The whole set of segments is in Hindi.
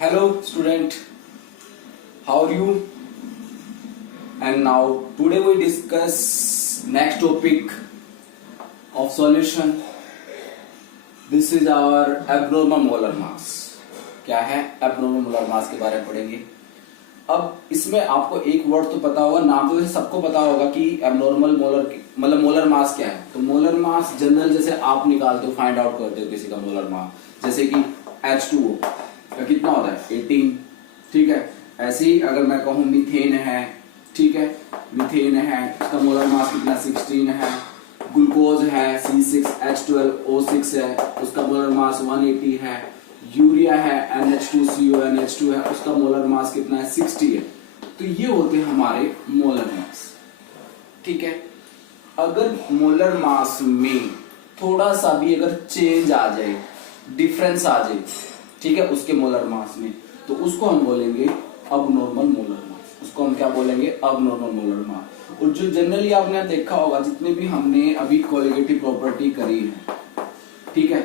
Hello student, how are you? And now today we discuss next topic of solution. This is our abnormal molar mass. क्या है abnormal molar mass के बारे में पढ़ेंगे. अब इसमें आपको एक वर्ड तो पता होगा, नाम तो सबको पता होगा कि abnormal molar मतलब मोलर मास क्या है. तो मोलर मास जनरल जैसे आप निकालते हो, फाइंड आउट करते हो किसी का मोलर मास, जैसे कि H2O का कितना होता है 18. ठीक है. ऐसे ही अगर मैं कहूँ मीथेन है, ठीक है, मीथेन है, उसका मोलर मास कितना 16 है. ग्लूकोज है C6H12O6 है, उसका मोलर मास 180 है. यूरिया है NH2CO NH2 है, उसका मोलर मास कितना है 60 है. तो ये होते हैं हमारे मोलर मास. ठीक है. अगर मोलर मास में थोड़ा सा भी अगर चेंज आ जाए, डिफरेंस आ जाए, ठीक है, उसके मोलर मास में, तो उसको हम बोलेंगे अबनॉर्मल मोलर मास. उसको हम क्या बोलेंगे? Abnormal molar mass. और जो जनरली आपने देखा होगा, जितने भी हमने अभी कोलिगेटिव प्रॉपर्टी करी है, ठीक है,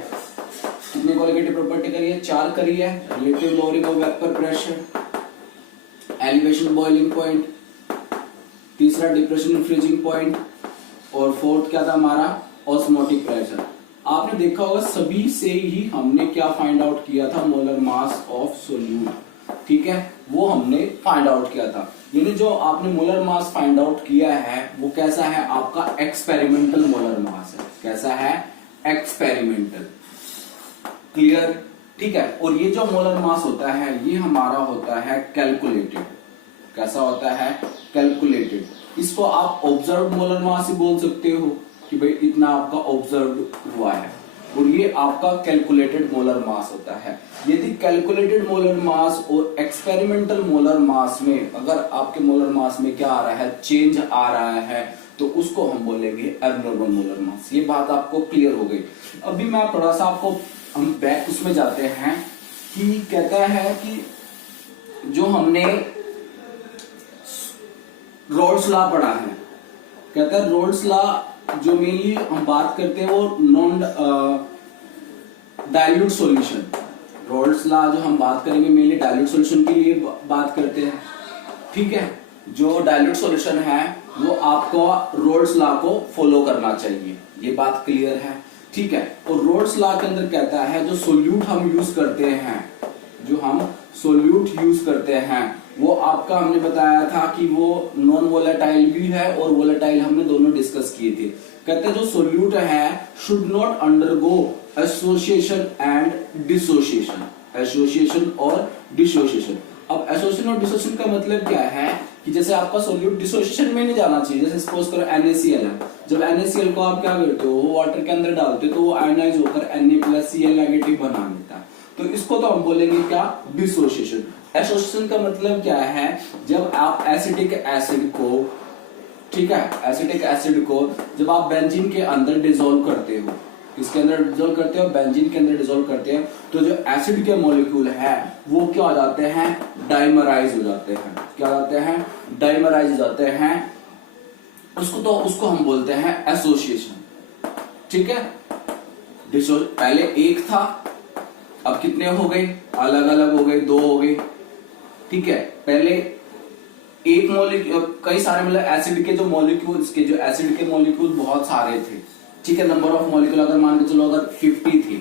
कितनी कोलिगेटिव प्रॉपर्टी करी है? 4 करी है. Relative lowering of vapour pressure, elevation boiling point, तीसरा डिप्रेशन फ्रीजिंग पॉइंट, और फोर्थ क्या था हमारा? Osmotic pressure. आपने देखा होगा सभी से ही हमने क्या फाइंड आउट किया था? Molar mass of solute. ठीक है, वो हमने फाइंड आउट किया था. यानी जो आपने मोलर मास फाइंड आउट किया है वो कैसा है? आपका एक्सपेरिमेंटल मोलर मास है. कैसा है? एक्सपेरिमेंटल. क्लियर? ठीक है. और ये जो मोलर मास होता है ये हमारा होता है कैलकुलेटेड. कैसा होता है? कैलकुलेटेड. इसको आप ऑब्जर्व मोलर मास ही बोल सकते हो कि भाई इतना आपका ऑब्जर्व हुआ है. और ये आपका कैलकुलेटेड मोलर मास होता है. यदि कैलकुलेटेड मोलर मास और एक्सपेरिमेंटल मोलर मास में अगर आपके मोलर मास में क्या आ रहा है? चेंज आ रहा है, तो उसको हम बोलेंगे एब्नॉर्मल मोलर मास. ये बात आपको क्लियर हो गई. अभी मैं थोड़ा सा आपको हम बैक उसमें जाते हैं कि कहता है कि जो हमने रोल्स लॉ पढ़ा है, कहता है रोल्स लॉ जो मेनली हम बात करते हैं वो non dilute solution. Roles law जो हम बात करेंगे मेनली डाइल्यूट सॉल्यूशन के लिए बात करते हैं. ठीक है. जो डाइल्यूट सॉल्यूशन है वो आपको रोल्स लॉ को फॉलो करना चाहिए. ये बात क्लियर है. ठीक है. और रोल्स लॉ के अंदर कहता है जो सोल्यूट हम यूज करते हैं, जो हम सोल्यूट यूज करते हैं वो आपका हमने बताया था कि वो नॉन वोलेटाइल भी है और वोलेटाइल हमने दोनों डिस्कस किए थे. कहते हैं जो सोल्यूट है should not undergo association and dissociation. Association और डिसोसिएशन. अब एसोसिएशन और डिसोसिएशन का मतलब क्या है कि जैसे आपका सोल्यूट डिसोसिएशन में नहीं जाना चाहिए. जैसे सपोज करो NaCl है. जब NaCl को आप क्या करते हो? वो वाटर के अंदर डालते हो तो वो आयनाइज होकर Na+Cl नेगेटिव बना देता है. तो इसको तो हम बोलेंगे क्या? डिसोसिएशन. एसोसिएशन का मतलब क्या है? जब आप एसिटिक एसिड को, ठीक है, एसिटिक एसिड को जब आप बेंजीन के अंदर डिसॉल्व करते हो, किसके अंदर डिसॉल्व करते हो? बेंजीन के अंदर डिसॉल्व करते हैं, तो जो एसिड के मॉलिक्यूल है वो क्या हो जाते हैं? डाइमराइज हो जाते हैं. क्या हो जाते हैं? डाइमराइज हो जाते हैं. उसको हम बोलते हैं एसोसिएशन. ठीक है. पहले एक था, अब कितने हो गए? अलग अलग हो गए, 2 हो गए. ठीक है. पहले एक मॉलिक्यूल, कई सारे मतलब एसिड के जो मॉलिक्यूल्स के जो एसिड के मॉलिक्यूल बहुत सारे थे. ठीक है. नंबर ऑफ मॉलिक्यूल अगर मान के चलो अगर 50 थे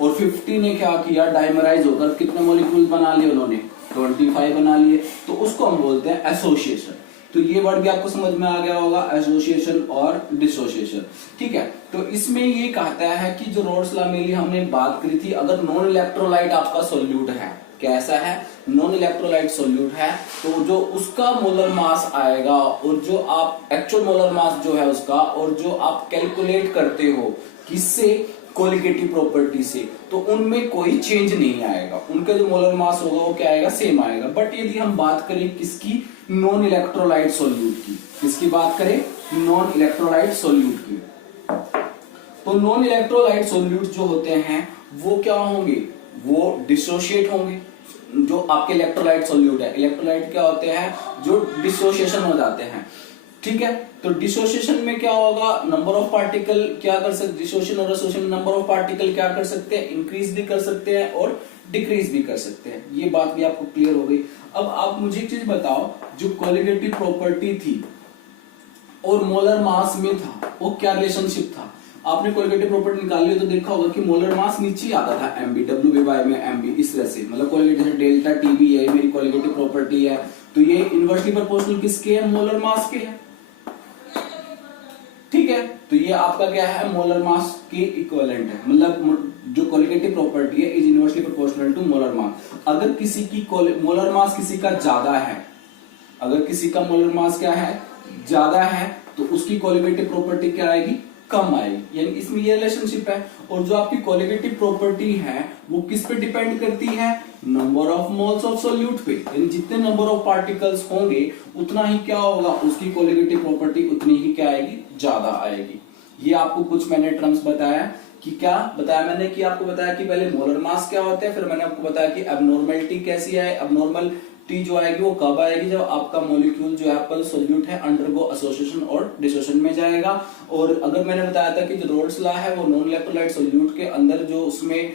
और 50 ने क्या किया? डाइमराइज होकर कितने मॉलिक्यूल बना लिए उन्होंने? 25 बना लिए. तो उसको हम बोलते हैं एसोसिएशन. तो ये वर्ड भी आपको समझ में आ गया होगा, एसोसिएशन और डिसोसिएशन. ठीक है. तो इसमें ये कहता है कि जो रोल्स लॉ में हमने बात करी थी, अगर नॉन इलेक्ट्रोलाइट आपका सोल्यूट है, कैसा है? नॉन इलेक्ट्रोलाइट सोल्यूट है, तो जो उसका मोलर मास आएगा और जो आप एक्चुअल मोलर मास जो है उसका, और जो आप कैलकुलेट करते हो किससे? कोलिगेटिव प्रॉपर्टी से, तो उनमें कोई चेंज नहीं आएगा. उनका जो मोलर मास होगा वो क्या आएगा? सेम आएगा. बट यदि हम बात करें किसकी? नॉन इलेक्ट्रोलाइट सोल्यूट की. किसकी बात करें? नॉन इलेक्ट्रोलाइट सोल्यूट की. तो नॉन इलेक्ट्रोलाइट सोल्यूट जो होते हैं वो क्या होंगे? वो डिसोशिएट होंगे. जो आपके इलेक्ट्रोलाइट सोल्यूट है, इलेक्ट्रोलाइट क्या होते हैं? जो डिसोसिएशन हो जाते हैं. ठीक है. तो डिसोसिएशन में क्या होगा, नंबर ऑफ पार्टिकल क्या कर सकते, डिसोसिएशन और एसोसिएशन नंबर ऑफ पार्टिकल क्या कर सकते हैं, इंक्रीज भी कर सकते हैं और डिक्रीज भी कर सकते हैं। ये बात भी आपको क्लियर हो गई। अब आप मुझे एक चीज बताओ, जो कोलिगेटिव प्रॉपर्टी थी और मोलर मास में था, वो क्या रिलेशनशिप था? आपने कोलिगेटिव प्रॉपर्टी निकाल ली तो देखा होगा कि मोलर मास नीचे आता था एमबी, डब्ल्यू में एमबी, इस तरह से, मतलब कोलिगेटिव डेल्टा टीबी है मेरी कोलिगेटिव प्रॉपर्टी है, तो ये इनवर्सली प्रोपोर्शनल किसके है, मोलर मास के है। ठीक है, तो ये आपका क्या है, मोलर मास के इक्विवेलेंट है, मतलब जो कोलिगेटिव प्रॉपर्टी है is inversely proportional to molar mass. अगर किसी की मोलर मास किसी का ज्यादा है, अगर किसी का मोलर मास क्या है, ज्यादा है, तो उसकी कोलिगेटिव प्रॉपर्टी क्या आएगी, कम आएगी, यानी इसमें ये रिलेशनशिप है। और जो आपकी कोलिगेटिव प्रॉपर्टी है वो किस पे डिपेंड करती है, number of moles of solute पे, यानी जितने नंबर ऑफ पार्टिकल्स होंगे उतना ही क्या होगा, उसकी कोलिगेटिव प्रॉपर्टी उतनी ही क्या आएगी, ज्यादा आएगी। ये आपको कुछ मैंने टर्म्स बताया कि क्या बताया मैंने, कि आपको बताया कि पहले मोलर मास क्या होता है, फिर मैंने आपको बताया कि एबनॉर्मलिटी कैसी है, एबनॉर्मल टी जो आएगी वो कब आएगी, जब आपका मॉलिक्यूल जो है आपका सोल्यूट है अंडरगो एसोसिएशन और डिसोसिएशन में जाएगा। और अगर मैंने बताया था कि जो रोल्स लॉ है वो नॉन इलेक्ट्रोलाइट सोल्यूट के अंदर जो उसमें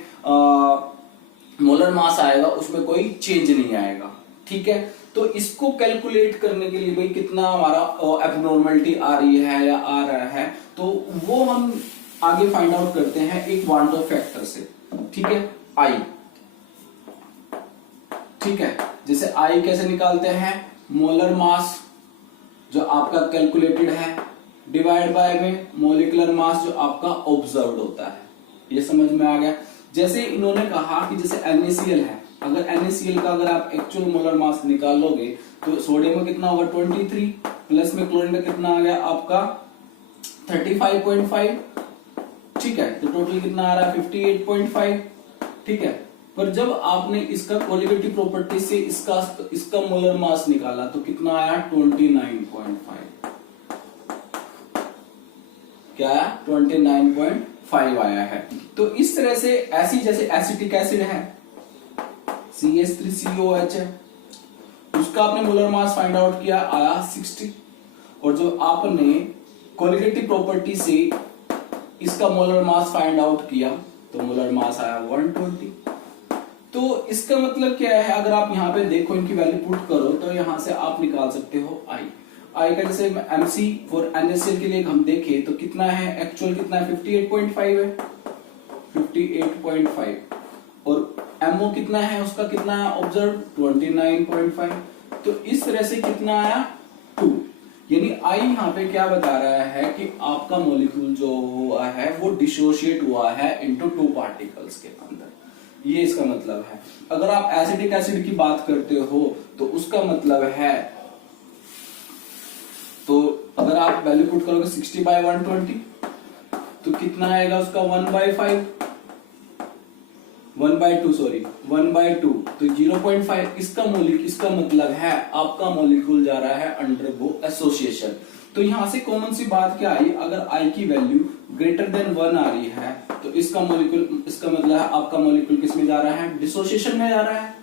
मोलर मास आएगा उसमें कोई चेंज नहीं आएगा। ठीक है, तो इसको कैलकुलेट करने के लिए भाई कितना हमारा एबनॉर्मलिटी आ रही है या आ रहा है, तो वो हम आगे फाइंड आउट करते हैं एक वान डॉ फैक्टर से। ठीक है, आई, ठीक है, जैसे आई कैसे निकालते हैं, मोलर मास जो आपका कैलकुलेटेड है डिवाइड बाय में मोलिकुलर मास जो आपका ऑब्जर्व्ड होता है। ये समझ में आ गया। जैसे इन्होंने कहा कि जैसे NaCl है, अगर NaCl का अगर आप एक्चुअल मोलर मास निकालोगे तो सोडियम में कितना होगा 23, प्लस में क्लोरीन का कितना आ गया आपका 35.5। ठीक है, तो टोटल कितना आ रहा है 58.5। ठीक है, पर जब आपने इसका कोलिगेटिव प्रॉपर्टी से इसका मोलर मास निकाला तो कितना आया 29.5। क्या आया 29.5 आया है। तो इस तरह से ऐसी जैसे एसिटिक एसिड है CH3COH है, उसका आपने मोलर मास फाइंड आउट किया आया 60, और जो आपने कोलिगेटिव प्रॉपर्टी से इसका मोलर मास फाइंड आउट किया तो मोलर मास आया 120। तो इसका मतलब क्या है, अगर आप यहाँ पे देखो इनकी वैल्यू पुट करो तो यहां से आप निकाल सकते हो आई का, जैसे MC फॉर NaCl के लिए हम देखें तो कितना है, एक्चुअल कितना है 58.5 है, 58.5, और MO कितना है, उसका कितना है ऑब्जर्व 29.5। तो इस तरह से कितना आया 2, यानी आई यहाँ पे क्या बता रहा है कि आपका मॉलिक्यूल जो हुआ है वो डिसोशिएट हुआ है इनटू 2 पार्टिकल्स के अंदर। ये इसका मतलब है। अगर आप एसिडिक एसिड की बात करते हो तो उसका मतलब है, तो अगर आप वैल्यू पुट करोगे 60/120 तो कितना आएगा उसका 1/5, 1/2 सॉरी 1/2, तो 0.5। इसका मतलब है आपका मॉलिक्यूल जा रहा है अंडरगो एसोसिएशन। तो यहां से कॉमन सी बात क्या आई, अगर आई की वैल्यू ग्रेटर देन 1 आ रही है तो इसका मतलब है आपका मॉलिक्यूल किस में जा रहा है, डिसोसिएशन में जा रहा है।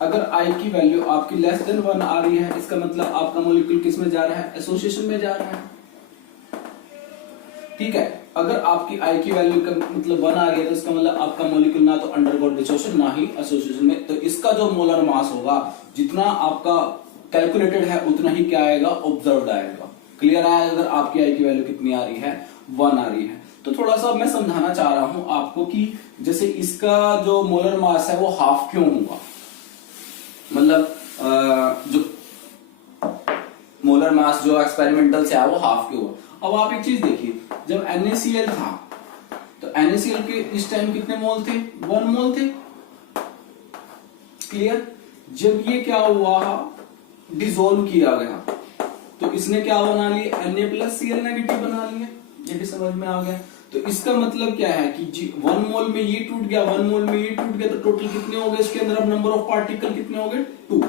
अगर आई की वैल्यू आपकी लेस देन 1 आ रही है इसका मतलब आपका मॉलिक्यूल किस में जा रहा है, एसोसिएशन में जा रहा है। ठीक है, अगर आपकी आई की वैल्यू का मतलब 1 आ रही है तो इसका मतलब आपका मॉलिक्यूल ना तो अंडरगो डिसोसिएशन ना ही एसोसिएशन में, तो इसका जो मोलर मास होगा जितना आपका कैलकुलेटेड है उतना ही क्या आएगा, ऑब्जर्व्ड आएगा। क्लियर है, अगर आपकी आई की वैल्यू कितनी आ रही है 1 आ रही है। तो थोड़ा सा मैं समझाना चाह रहा हूं आपको कि जैसे इसका जो मोलर मास है वो हाफ क्यों हुआ, मतलब जो मोलर मास जो एक्सपेरिमेंटल से आया वो हाफ क्यों हुआ। अब आप एक चीज देखिए, जब NaCl था तो NaCl के इस टाइम कितने मोल थे, 1 मोल थे। क्लियर, जब ये क्या हुआ डिसॉल्व किया गया तो इसने क्या बना लिया, Na+Cl नेगेटिव बना लिया। ये भी समझ में आ गया। तो इसका मतलब क्या है कि 1 मोल में ये टूट गया, 1 मोल में ये टूट गया, तो टोटल कितने हो गए इसके अंदर, अब नंबर ऑफ पार्टिकल कितने हो गए 2,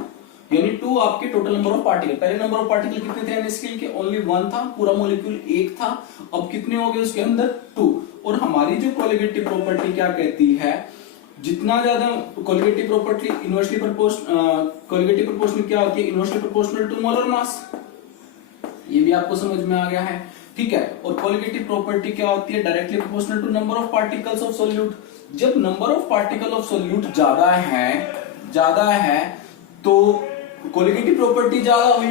यानी 2 आपके टोटल नंबर ऑफ पार्टिकल। पहले नंबर ऑफ पार्टिकल कितने थे NaCl के, ओनली 1 था, पूरा मॉलिक्यूल 1 था। अब कितने हो गए उसके अंदर 2। और हमारी जो कोलिगेटिव प्रॉपर्टी क्या कहती है, जितना ज्यादा colligative property inversely proportional, colligative proportional क्या होती है, inversely proportional to molar mass. ये भी आपको समझ में आ गया है, ठीक है। और कोलिगेटिव प्रॉपर्टी क्या होती है, directly proportional to number of particles of solute. जब number of particle of solute ज्यादा है तो कोलिगेटिव प्रॉपर्टी ज्यादा हुई।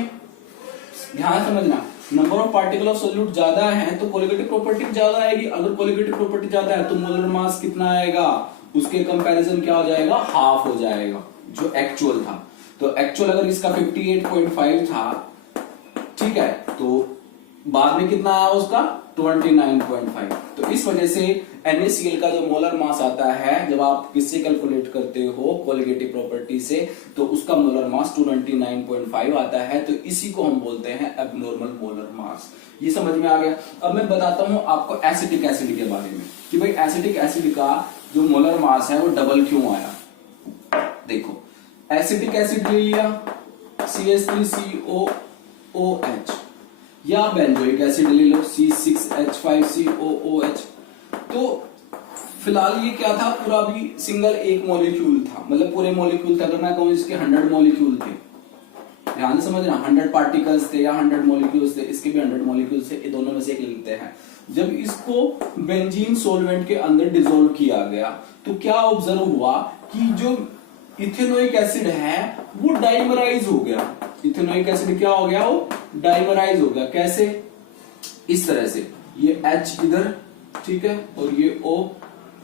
ध्यान समझना, number of particle of solute ज्यादा है तो कोलिगेटिव प्रॉपर्टी ज्यादा आएगी। अगर कोलिगेटिव प्रॉपर्टी ज्यादा है तो मोलर मास कितना आएगा, उसके कंपैरिजन क्या हो जाएगा, हाफ हो जाएगा जो एक्चुअल था। तो एक्चुअल अगर इसका 58.5 था, ठीक है, तो बाद में कितना आया उसका 29.5। तो इस वजह से NaCl का जो मोलर मास आता है जब आप किससे कैलकुलेट करते हो, कोलिगेटिव प्रॉपर्टी से, तो उसका मोलर मास 29.5 आता है। तो इसी को हम बोलते हैं एब्नॉर्मल मोलर मास। ये समझ में आ गया। अब मैं बताता हूं आपको एसिटिक एसिड के बारे में कि भाई एसिटिक एसिड का जो मोलर मास है वो डबल क्यों आया। देखो, एसिटिक एसिड ले लिया CH3COOH, या बेंजोइक एसिड ले लो C6H5COOH। तो फिलहाल ये क्या था, पूरा भी सिंगल एक मॉलिक्यूल था, मतलब पूरे मॉलिक्यूल था। अगर मैं कहूं इसके 100 मॉलिक्यूल थे, ध्यान से समझना, 100 पार्टिकल्स थे या 100 मॉलिक्यूल्स थे, इसके भी 100 मॉलिक्यूल्स थे, ये दोनों में से एक लेते हैं। जब इसको बेंजीन सोलवेंट के अंदर डिसॉल्व किया गया तो क्या ऑब्जर्व हुआ कि जो इथेनोइक एसिड है वो डाइमराइज हो गया। इथेनोइक एसिड क्या हो गया, वो डाइमराइज हो गया। कैसे, इस तरह से, ये H इधर, ठीक है, और ये O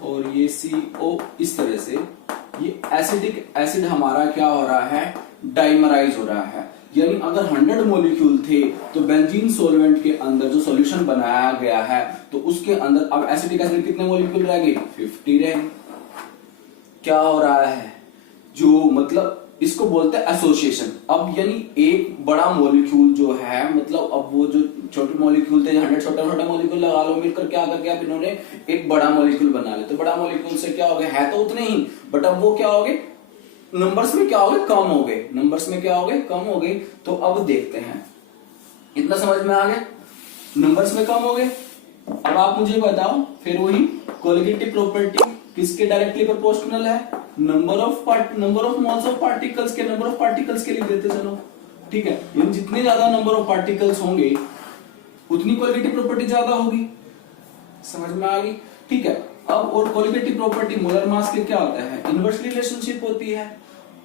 और ये CO, इस तरह से ये एसिडिक एसिड हमारा क्या हो रहा है, डाइमराइज हो रहा है। यानी अगर 100 मॉलिक्यूल थे तो बेंजीन सॉल्वेंट के अंदर जो सॉल्यूशन बनाया गया है तो उसके अंदर अब एसिडिक एसिड कितने मॉलिक्यूल रह गए, 50 रह गए। क्या हो रहा है, जो मतलब इसको बोलते हैं एसोसिएशन। अब यानी एक बड़ा मॉलिक्यूल जो है, मतलब अब वो जो छोटे मॉलिक्यूल थे, 100 छोटा छोटा मॉलिक्यूल लगा लो, मिलकर क्या करके अब इन्होंने एक बड़ा मॉलिक्यूल बना लिया। तो बड़ा मॉलिक्यूल से क्या हो गया, है तो उतने ही, बट अब वो क्या हो गए, नंबर्स में क्या हो गए, कम हो गए। नंबर्स में क्या हो गए, कम हो गए। तो अब देखते हैं, इतना समझ में आ गया, नंबर्स में कम हो गए। अब आप मुझे बताओ, फिर वही कोलिगेटिव प्रॉपर्टी किसके डायरेक्टली प्रोपोर्शनल है, number of moles of particles के, नंबर ऑफ पार्टिकल्स के लिख देते चलो, ठीक है। यानी जितने ज्यादा नंबर ऑफ पार्टिकल्स होंगे उतनी कोलिगेटिव प्रॉपर्टी ज्यादा होगी। समझ में आ गई, ठीक है। अब और कोलिगेटिव प्रॉपर्टी मोलर मास के क्या होता है, इनवर्सली रिलेशनशिप होती है।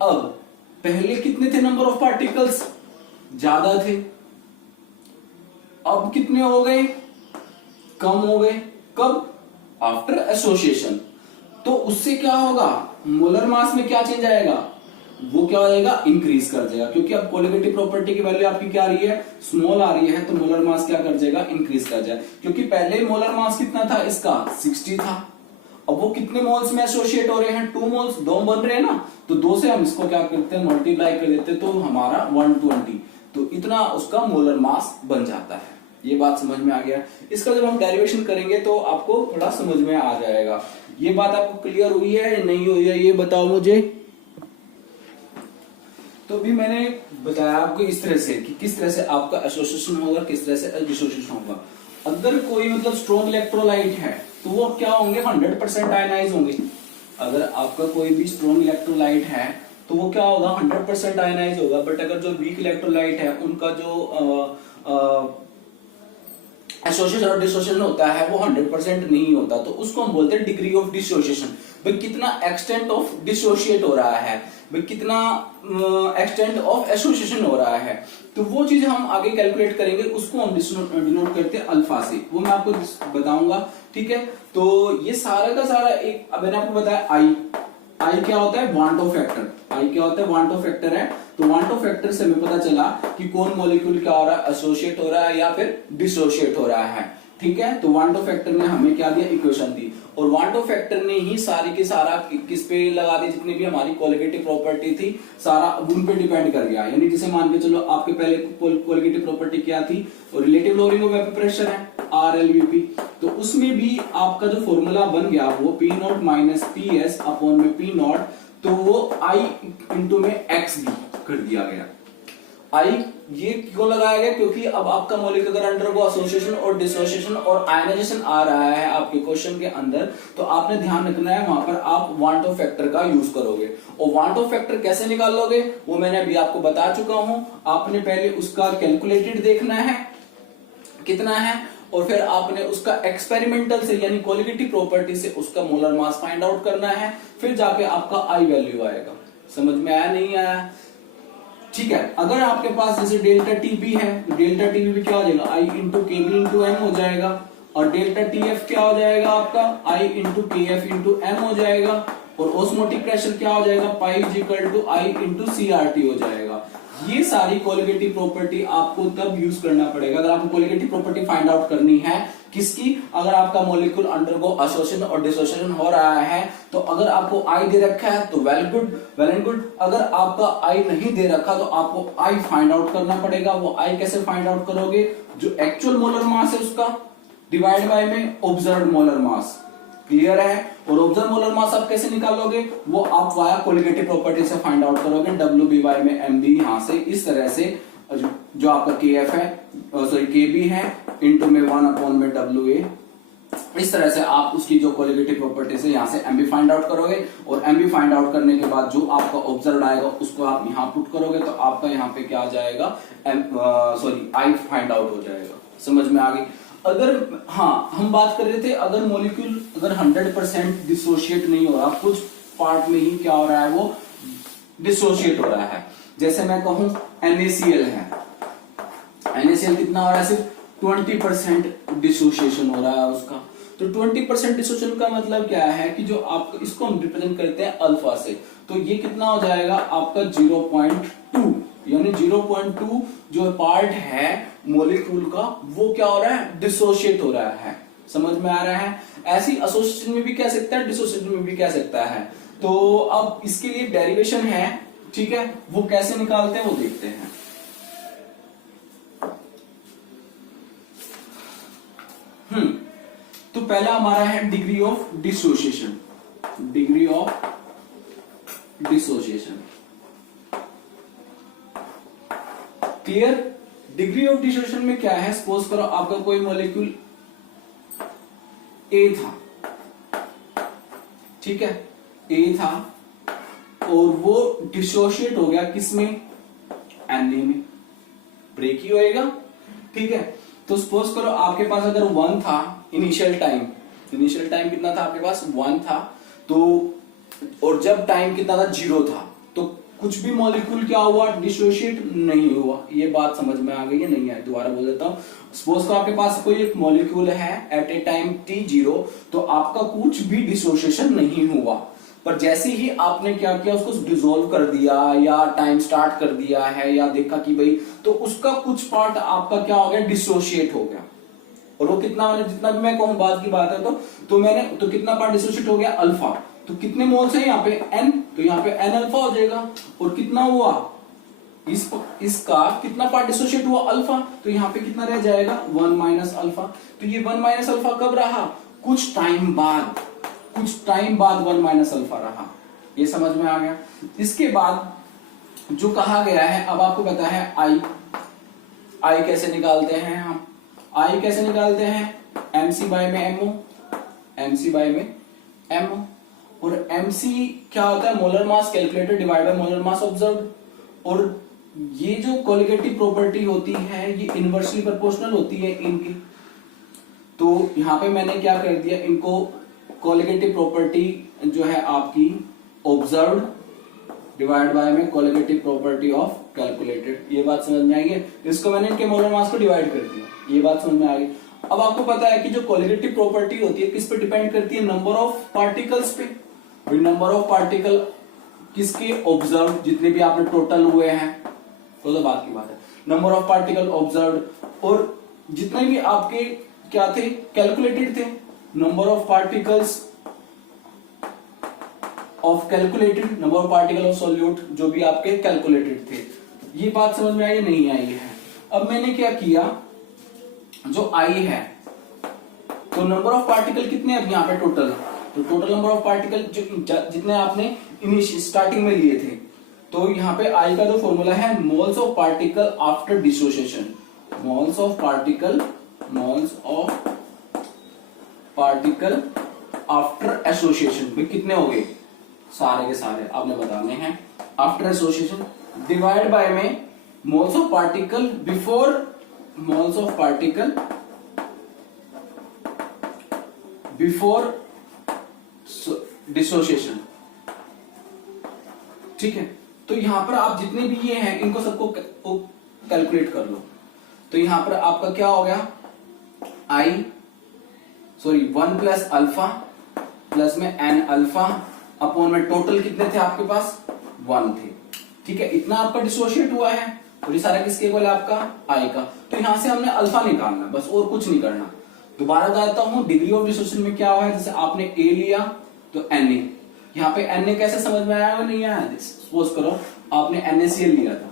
अब पहले कितने थे नंबर ऑफ पार्टिकल्स, ज्यादा थे, अब कितने हो गए, कम हो गए। कब, आफ्टर एसोसिएशन। तो उससे क्या होगा, मोलर मास में क्या चेंज आएगा, वो क्या हो जाएगा, इंक्रीज कर जाएगा। क्योंकि अब कोलिगेटिव प्रॉपर्टी की वैल्यू आपकी क्या आ रही है, स्मॉल आ रही है, तो मोलर मास क्या कर जाएगा, इंक्रीज कर जाएगा। क्योंकि पहले मोलर मास कितना था इसका, 60 था। अब वो कितने मोल्स में एसोसिएट हो रहे हैं, 2 मोल्स, 2 बन रहे हैं ना, तो 2 से हम इसको क्या करते हैं, मल्टीप्लाई कर देते हैं, तो हमारा 120, तो इतना उसका मोलर मास बन जाता है। ये बात समझ में आ गया। इसका जब हम डेरिवेशन करेंगे तो आपको थोड़ा समझ में आ जाएगा। ये बात आपको क्लियर हुई है या नहीं हुई है, ये बताओ मुझे। तो भी मैंने बताया आपको इस तरह से कि किस तरह से आपका एसोसिएशन होगा, किस तरह से डिसोसिएशन होगा। अगर कोई मतलब स्ट्रॉन्ग इलेक्ट्रोलाइट है तो वो क्या होंगे, 100% आयनाइज होंगे। अगर आपका कोई भी स्ट्रॉन्ग इलेक्ट्रोलाइट है तो वो क्या होगा, 100% आयनाइज होगा। बट अगर जो वीक इलेक्ट्रोलाइट है उनका जो एसोसिएशन और डिसोसिएशन होता है वो 100% नहीं होता। तो उसको हम बोलते हैं डिग्री ऑफ डिसोसिएशन। भाई कितना एक्सटेंट ऑफ डिसोशिएट हो रहा है, भाई कितना एक्सटेंट ऑफ एसोसिएशन हो रहा है। तो वो चीज हम आगे कैलकुलेट करेंगे, उसको हम डिनोट करते हैं अल्फा से, वो मैं आपको बताऊंगा, ठीक है। तो ये सारा का सारा एक, अब मैंने आपको बताया आई क्या होता है, वांट ऑफ फैक्टर। आई क्या होता है, वांट ऑफ फैक्टर है। तो वांट ऑफ फैक्टर से हमें पता चला कि कौन मॉलिक्यूल क्या हो रहा है, एसोसिएट हो रहा है या फिर डिसोसिएट हो रहा है, ठीक है। तो वांट ऑफ फैक्टर ने हमें क्या दिया, इक्वेशन दी, और वांट ऑफ फैक्टर ने ही सारी की सारा किस पे लगा दी, जितनी भी हमारी कोलिगेटिव प्रॉपर्टी थी सारा उन पे डिपेंड कर गया। यानी जैसे मान के चलो आपके पहले कोलिगेटिव प्रॉपर्टी क्या थी, और relative lowering of vapour pressure है, RLVP। तो उसमें भी आपका जो फॉर्मूला बन गया वो P0 माइनस PS अपॉन में P0, तो वो I इंटू में X भी कर दिया गया। आई ये क्यों लगाया गया, क्योंकि अब आपका मॉलिक्यूल अगर अंडर को एसोसिएशन और डिसोसिएशन और आयनाइजेशन आ रहा है आपके क्वेश्चन के अंदर, तो आपने ध्यान रखना है वहां पर आप वांट ऑफ फैक्टर का यूज करोगे। और वांट ऑफ फैक्टर कैसे निकाल लोगे वो मैंने अभी आपको बता चुका हूं। आपने पहले उसका कैलकुलेटेड देखना है, कितना है, और फिर आपने उसका एक्सपेरिमेंटल से यानी कोलिगेटिव प्रॉपर्टी से उसका मोलर मास फाइंड आउट करना है, फिर जाके आपका आई वैल्यू आएगा। समझ में आया नहीं आया? ठीक है। अगर आपके पास जैसे डेल्टा टीबी है, डेल्टा टीबी भी क्या हो जाएगा, I into K B into M हो जाएगा, और डेल्टा टीएफ क्या हो जाएगा आपका, I into K F into M हो जाएगा, और ऑस्मोटिक प्रेशर क्या हो जाएगा, pi is equal to I into C R T हो जाएगा। ये सारी कोलिगेटिव प्रॉपर्टी आपको तब यूज करना पड़ेगा अगर आपको कोलिगेटिव प्रॉपर्टी फाइंड आउट करनी है। किसकी? अगर आपका मॉलिक्यूल अंडरगो एसोसिएशन और डिसोसिएशन हो रहा है, तो अगर आपको आई दे रखा है तो वेल एंड गुड। अगर आपका आई नहीं दे रखा तो आपको आई फाइंड आउट करना पड़ेगा। वो आई कैसे फाइंड आउट करोगे, जो एक्चुअल मोलर मास है उसका डिवाइड बाय में ऑब्जर्व्ड मोलर मास। क्लियर है? और ऑब्जर्व मोलर मास आप कैसे निकालोगे, वो आप वाया कोलिगेटिव प्रॉपर्टी से फाइंड आउट करोगे। डब्ल्यू बी वाई में एम बी, यहां से इस तरह से जो आपका के एफ है, सॉरी के बी है, इंटू में 1 में डब्ल्यू ए, इस तरह से आप उसकी जो कोलिगेटिव प्रॉपर्टी से यहां से एम बी फाइंड आउट करोगे। और एम बी फाइंड आउट करने के बाद जो आपका ऑब्जर्व आएगा उसको आप यहां पुट करोगे, तो आपका यहाँ पे क्या आ जाएगा, आई फाइंड आउट हो जाएगा। समझ में आ गई? अगर हाँ, हम बात कर रहे थे अगर मॉलिक्यूल अगर 100% डिसोशिएट नहीं हो रहा, कुछ पार्ट में ही क्या हो रहा है, वो डिसोशिएट हो रहा है। जैसे मैं कहूं NaCl है, NaCl कितना हो रहा है, सिर्फ 20% डिसोशिएशन हो रहा है उसका। तो 20% डिसोशिएशन का मतलब क्या है कि जो आप इसको हम रिप्रेजेंट करते हैं अल्फा से, तो ये कितना हो जाएगा आपका 0.2, यानी 0.2 जो पार्ट है मॉलिक्यूल का वो क्या हो रहा है, डिसोशिएट हो रहा है। समझ में आ रहा है? ऐसी एसोसिएशन में भी कह सकता है, डिसोसिएशन में भी कह सकता है। तो अब इसके लिए डेरिवेशन है, ठीक है, वो कैसे निकालते हैं वो देखते हैं। तो पहला हमारा है degree of dissociation. Degree of dissociation clear? Degree of dissociation में क्या है, सपोज करो आपका कोई मॉलिक्यूल ए था, ठीक है, ए था, और वो डिसोशिएट हो गया किसमें, Na में, ब्रेक ही होएगा। ठीक है, तो सपोज करो आपके पास अगर 1 था इनिशियल टाइम कितना था आपके पास, 1 था, तो और जब टाइम कितना था, 0 था, तो कुछ भी मॉलिक्यूल क्या हुआ, डिसोशिएट नहीं हुआ। ये बात समझ में आ गई है? नहीं है? दोबारा बोल देता हूं। सपोज करो आपके पास कोई एक मॉलिक्यूल है एट ए टाइम t0, तो आपका कुछ भी डिसोशिएशन नहीं हुआ, पर जैसे ही आपने क्या किया, उसको डिसॉल्व कर दिया या टाइम स्टार्ट कर दिया है या देखा कि भाई, तो उसका कुछ पार्ट आपका क्या हो गया, डिसोशिएट हो गया। और वो कितना, मैंने जितना भी मैं कहूं बात की बात है, तो मैंने तो कितना पार्ट डिसोशिएट हो गया, अल्फा। तो कितने मोल्स है यहाँ पे, n, तो यहाँ पे n अल्फा हो जाएगा। और कितना हुआ, इसका कितना पार्ट डिसोशिएट हुआ, अल्फा, तो यहाँ पे कितना रह जाएगा, 1 माइनस अल्फा। तो ये 1 माइनस अल्फा कब रहा, कुछ टाइम बाद 1 माइनस अल्फा रहा। ये समझ में आ गया? इसके बाद जो कहा गया है, अब आपको पता है आई कैसे निकालते हैं हम, आई कैसे निकालते हैं, MC बाय में MO, MC बाय में MO, और MC क्या होता है, molar mass calculated divide by molar mass observed. और ये जो कोलिगेटिव प्रॉपर्टी होती है ये इनवर्सली प्रोपोर्शनल होती है इनकी। तो यहाँ पे मैंने क्या कर दिया, इनको कोलिगेटिव प्रॉपर्टी जो है आपकी ऑब्जर्व्ड डिवाइड बाय में कोलिगेटिव प्रॉपर्टी ऑफ कैलकुलेटेड। ये बात समझ में आई है? इसको मैंने इनके मोलर मास को डिवाइड कर दिया, ये बात समझ में आ गई। अब आपको पता है कि जो कोलिगेटिव प्रॉपर्टी होती है किस पे डिपेंड करती है, नंबर ऑफ पार्टिकल्स पे। नंबर ऑफ पार्टिकल किसके, ऑब्जर्व, जितने भी आपने टोटल हुए हैं, तो बात की बात है, नंबर ऑफ पार्टिकल ऑब्जर्व, और जितने भी आपके क्या थे, कैलकुलेटेड थे, number of particles of calculated, number of particle of solute, जो भी आपके कैलकुलेटेड थे। ये बात समझ में आई नहीं आई है? अब मैंने क्या किया, जो आई है, तो नंबर ऑफ पार्टिकल कितने अब यहाँ पे टोटल, तो टोटल नंबर ऑफ पार्टिकल जितने आपने स्टार्टिंग में लिए थे, तो यहाँ पे आई का जो फॉर्मूला है, moles of particle after dissociation, moles of particle after association, भाई कितने हो गए, सारे के सारे आपने बताने हैं, आफ्टर एसोसिएशन डिवाइड बाय में moles of particle before, moles of particle before dissociation. ठीक है, तो यहां पर आप जितने भी ये हैं इनको सबको कैलकुलेट कर लो। तो यहां पर आपका क्या हो गया, 1 प्लस अल्फा प्लस में एन अल्फा अपॉन में टोटल कितने थे आपके पास, 1 थे। ठीक है, इतना आपका डिसोशिएट हुआ है और ये सारा किसके इक्वल है आपका, आई का। तो यहां से हमने अल्फा निकालना, बस और कुछ नहीं करना। दोबारा बताता हूं, डिग्री ऑफ डिसोसिएशन में क्या हुआ है, जैसे आपने ए लिया तो एन ए, यहाँ पे एन ए कैसे समझ में आया नहीं आया। सपोज करो आपने NaCl लिया था,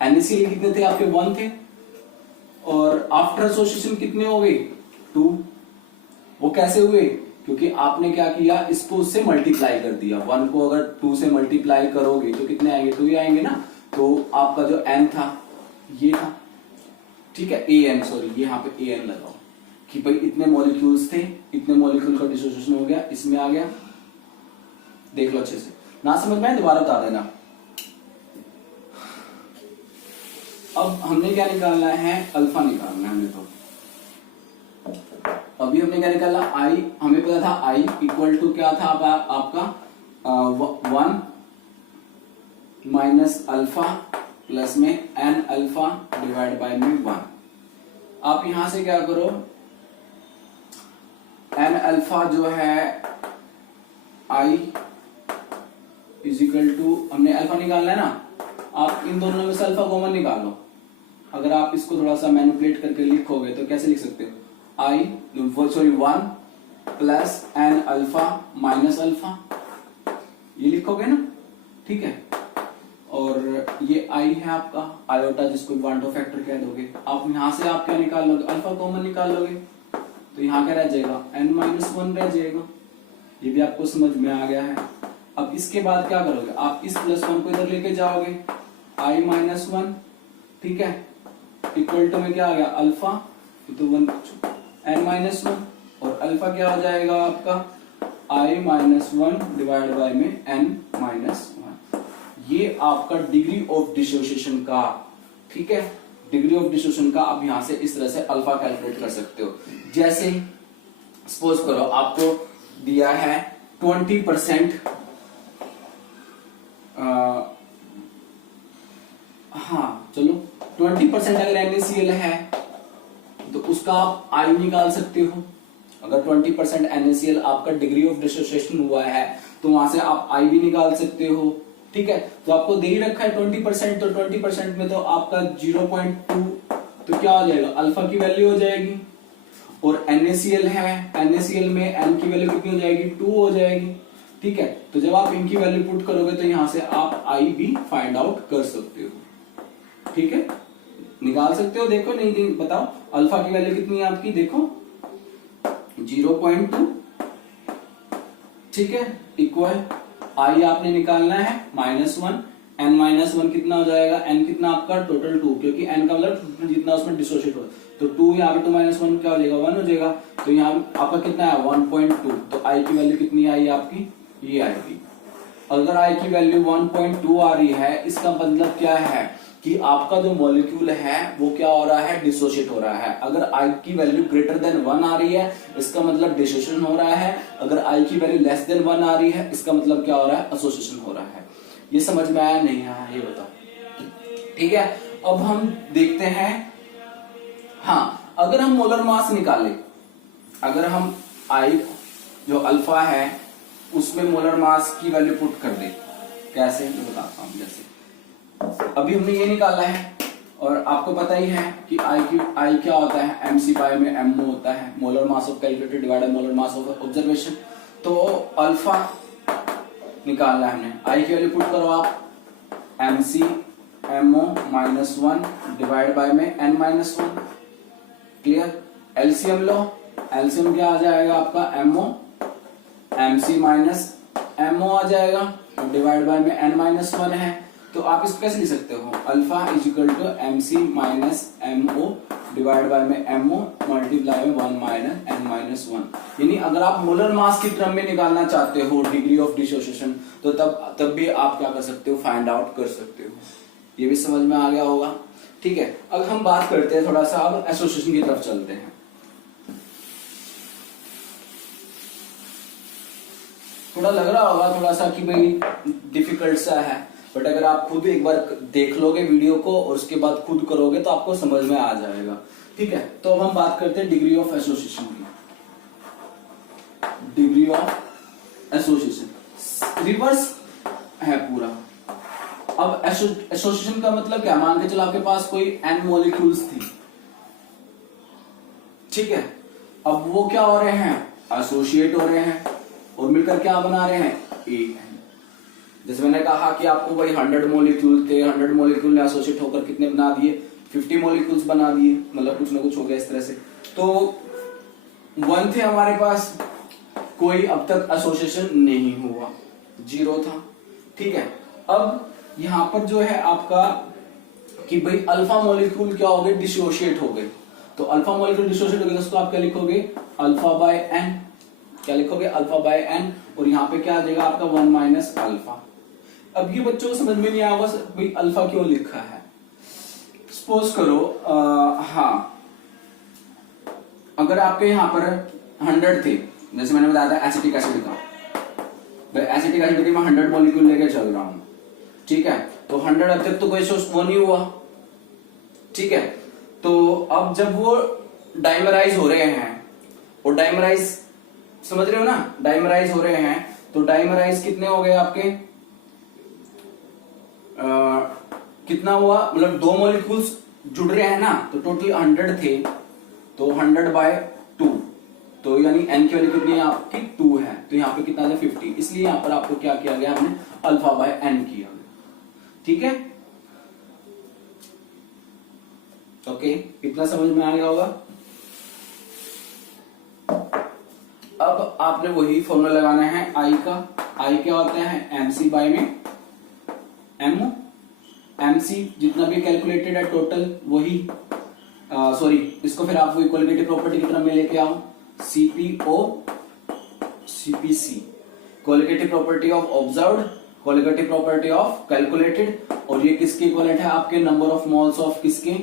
NaCl कितने थे आपके, 1 थे, और आफ्टर एसोसिएशन कितने हो गए, 2। वो कैसे हुए, क्योंकि आपने क्या किया, इसको उससे मल्टीप्लाई कर दिया। 1 को अगर 2 से मल्टीप्लाई करोगे तो कितने आएंगे, 2 ही आएंगे ना। तो आपका जो n था ये था। ठीक है, an, सॉरी ये यहाँ पे an लगाओ कि भाई इतने मॉलिक्यूल्स थे, इतने मॉलिक्यूल का डिसोसिएशन हो गया, इसमें आ गया। देख लो अच्छे से, ना समझ में दोबारा बता देना। अब हमने क्या निकालना है, अल्फा निकालना है हमने। तो अभी हमने क्या निकाला, आई, हमें पता था आई इक्वल टू क्या था आपका 1 माइनस अल्फा प्लस में एन अल्फा डिवाइड बाय में 1। आप यहां से क्या करो, एन अल्फा जो है आई इज इक्वल टू, हमने अल्फा निकालना है ना, आप इन दोनों में से अल्फा कॉमन निकाल लो। अगर आप इसको थोड़ा सा मैनिपुलेट करके लिखोगे तो कैसे लिख सकते हो, I sorry 1 plus N alpha minus alpha, ये लिखोगे ना। ठीक है, और ये आई है आपका आयोटा, जिसको क्वांटम फैक्टर कह दोगे। आप यहां से आप क्या निकाल लोगे, अल्फा कॉमन निकाल लोगे, तो यहाँ क्या रह जाएगा, n-1 रह जाएगा। ये भी आपको समझ में आ गया है। अब इसके बाद क्या करोगे, आप इस +1 को इधर लेके जाओगे, i-1, ठीक है, इक्वल टू में क्या आ गया, अल्फा, तो 1 n-1, और अल्फा क्या हो जाएगा आपका i-1 डिवाइड बाय में n-1। ये आपका डिग्री ऑफ डिसोसिएशन का, ठीक है, डिग्री ऑफ डिसोसिएशन का आप यहां से इस तरह से अल्फा कैलकुलेट कर सकते हो। जैसे सपोज करो आपको दिया है 20%, हाँ चलो 20% अगर NaCl है तो उसका आप आई निकाल सकते हो। अगर 20% NaCl आपका डिग्री ऑफ डिसोसिएशन हुआ है तो वहां से आप आई भी निकाल सकते हो। ठीक है, तो आपको दे ही रखा है 20%, तो 20% में तो आपका 0.2, तो क्या हो जाएगा, अल्फा की वैल्यू हो जाएगी। और NaCl है, NaCl में n की वैल्यू कितनी हो जाएगी, 2 हो जाएगी। ठीक है, तो जब आप इनकी वैल्यू पुट करोगे तो यहां से आप आई भी फाइंड आउट कर सकते हो। ठीक है, निकाल सकते हो। देखो नहीं बताओ अल्फा की वैल्यू कितनी है आपकी, देखो 0.2। ठीक है, इक्वल आई आपने निकालना है -1, n-1 कितना हो जाएगा, n कितना आपका टोटल 2, क्योंकि n का मतलब जितना उसमें डिसोसिएट हो, तो 2 यहाँ पे 2 - 1 क्या हो जाएगा, 1 हो जाएगा। तो यहाँ आपका कितना है 1.2, तो आई की वैल्यू कितनी आई आपकी, ये आएगी। अगर आई की वैल्यू 1.2 आ रही है, इसका मतलब क्या है कि आपका जो मॉलिक्यूल है वो क्या हो रहा है, डिसोशिएट हो रहा है। अगर आई की वैल्यू ग्रेटर देन 1 आ रही है, इसका मतलब डिसोशिएशन हो रहा है। अगर आई की वैल्यू लेस देन 1 आ रही है, इसका मतलब क्या हो रहा है, एसोसिएशन हो रहा है। ये समझ में आया नहीं आया, ये बताओ। ठीक है, अब हम देखते हैं, हाँ अगर हम मोलर मास निकाले, अगर हम आई जो अल्फा है उसमें मोलर मास की वैल्यू पुट कर दे, कैसे मैं बताता हूं। जैसे अभी हमने ये निकाला है और आपको पता ही है कि आई क्या होता है, mc/m में mo होता है, molar mass of calculated divided molar mass of observation. तो अल्फा निकालना है हमने, आई की वैल्यू पुट करो आप, mc/mo -1 डिवाइड बाय में n-1। क्लियर, एलसीएम लो, एलसीएम क्या आ जाएगा आपका mo, mc -mo आ जाएगा, डिवाइड बाय में n-1 है। तो आप इसको कैसे लिख सकते हो, alpha is equal to mc -mo divide by में mo मल्टीप्लाई में 1 n-1। यानी अगर आप मोलर मास की टर्म में निकालना चाहते हो डिग्री ऑफ डिसोसिएशन, तो तब भी आप क्या कर सकते हो, फाइंड आउट कर सकते हो। ये भी समझ में आ गया होगा। ठीक है, अब हम बात करते हैं थोड़ा सा, अब एसोसिएशन की तरफ चलते हैं। थोड़ा लग रहा होगा थोड़ा सा कि भाई डिफिकल्ट सा है, बट अगर आप खुद एक बार देख लोगे वीडियो को और उसके बाद खुद करोगे तो आपको समझ में आ जाएगा। ठीक है, तो अब हम बात करते हैं डिग्री ऑफ एसोसिएशन की। डिग्री ऑफ एसोसिएशन रिवर्स है पूरा। अब एसोसिएशन का मतलब क्या, मान के चलो आपके पास कोई n मॉलिक्यूल्स थी, ठीक है, अब वो क्या हो रहे हैं, एसोसिएट हो रहे हैं और मिलकर क्या बना रहे हैं, एक। जैसे मैंने कहा कि आपको वही 100 मॉलिक्यूल थे, 100 मॉलिक्यूल ने एसोसिएट होकर कितने बना दिए, 50 मॉलिक्यूल्स बना दिए, मतलब कुछ ना कुछ हो गया इस तरह से। तो 1 थे हमारे पास, कोई अब तक एसोसिएशन नहीं हुआ, 0 था। ठीक है, अब यहां पर जो है आपका कि भाई अल्फा मॉलिक्यूल क्या हो गए, डिसोशिएट हो गए। तो अल्फा मॉलिक्यूल डिसोशिएट हो गए, उसको आप क्या लिखोगे, अल्फा बाय एन। क्या लिखोगे, अल्फा बाय एन, और यहाँ पे क्या आ जाएगा आपका 1 माइनस अल्फा। अब ये बच्चों को समझ में नहीं आएगा भाई अल्फा क्यों लिखा है। सपोज करो हाँ, अगर आपके यहाँ पर 100 थे, जैसे मैंने बताया था एसिटिक एसिड का, भाई एसिटिक एसिड के मैं 100 मॉलिक्यूल लेके चल रहा हूं, ठीक है, तो 100 अब तक तो कोई वो नहीं हुआ। ठीक है, तो अब जब वो डाइमराइज हो रहे हैं, और डाइमराइज समझ रहे हो ना, डाइमराइज हो रहे हैं, तो डाइमराइज कितने हो गए आपके, कितना हुआ, मतलब 2 मॉलिक्यूल्स जुड़ रहे हैं ना, तो टोटल 100 थे, तो 100 बाय 2, तो यानी n की वैल्यू कितनी है आपकी 2 है, तो यहाँ पे कितना है 50, इसलिए यहाँ पर आपको क्या किया गया, हमने अल्फा बाय n किया। ठीक है, ओके, इतना समझ में आ गया होगा। अब आपने वही फॉर्मूला लगाना है आई का। आई क्या होता है, mc बाय में m, mc जितना भी कैलकुलेटेड है टोटल वही, सॉरी इसको फिर आप वही क्वालिटेटिव प्रॉपर्टी की तरह में लेके आओ, CPO CPC, qualitative property of observed, qualitative property of calculated, और ये किसके इक्विवेलेंट है, आपके नंबर ऑफ मोल्स ऑफ किसके,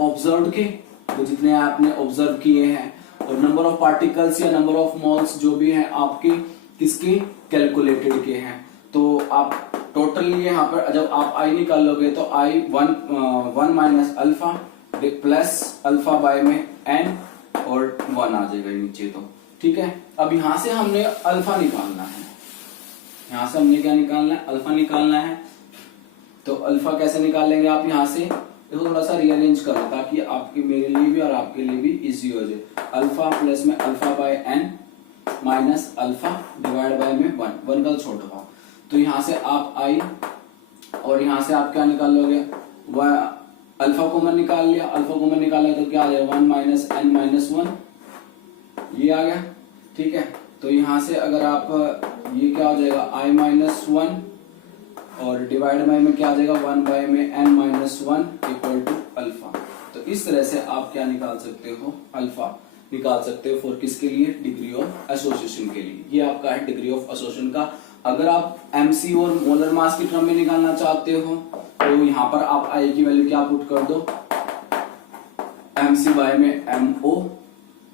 ऑब्जर्व्ड के, तो जितने आपने ऑब्जर्व किए हैं, और नंबर ऑफ पार्टिकल्स या नंबर ऑफ मोल्स जो भी हैं आपके किसके, कैलकुलेटेड के हैं। तो आप टोटल यहाँ पर जब आप आई निकालोगे तो आई 1 minus alpha plus alpha by में n और 1 आ जाएगा नीचे। तो ठीक है, अब यहां से हमने अल्फा निकालना है, यहां से हमने क्या निकालना है, अल्फा निकालना है। तो अल्फा कैसे निकालेंगे आप, यहां से देखो थोड़ा सा रीअरेंज करो ताकि आपके मेरे लिए भी और आपके लिए भी इजी हो जाए। अल्फा प्लस में alpha by n minus alpha divide by में 1 का छोड़ दो, तो यहां से आप आई और यहां से आप क्या निकाल लोगे, अल्फा कॉमन निकाल लिया, अल्फा कॉमन निकाला तो क्या आ जाएगा 1 माइनस n माइनस 1, ये आ गया। ठीक है, तो यहां से अगर आप ये क्या हो जाएगा i माइनस 1 और डिवाइड बाय में क्या आ जाएगा 1 बाय में n minus 1 equal to alpha. तो इस तरह से आप क्या निकाल सकते हो, अल्फा निकाल सकते हो फॉर किसके लिए, डिग्री ऑफ एसोसिएशन के लिए। ये आपका है डिग्री ऑफ एसोसिएशन का। अगर आप mc और मोलर मास की टर्म में निकालना चाहते हो तो यहाँ पर आप I की वैल्यू क्या पुट कर दो, mc बाय में mo,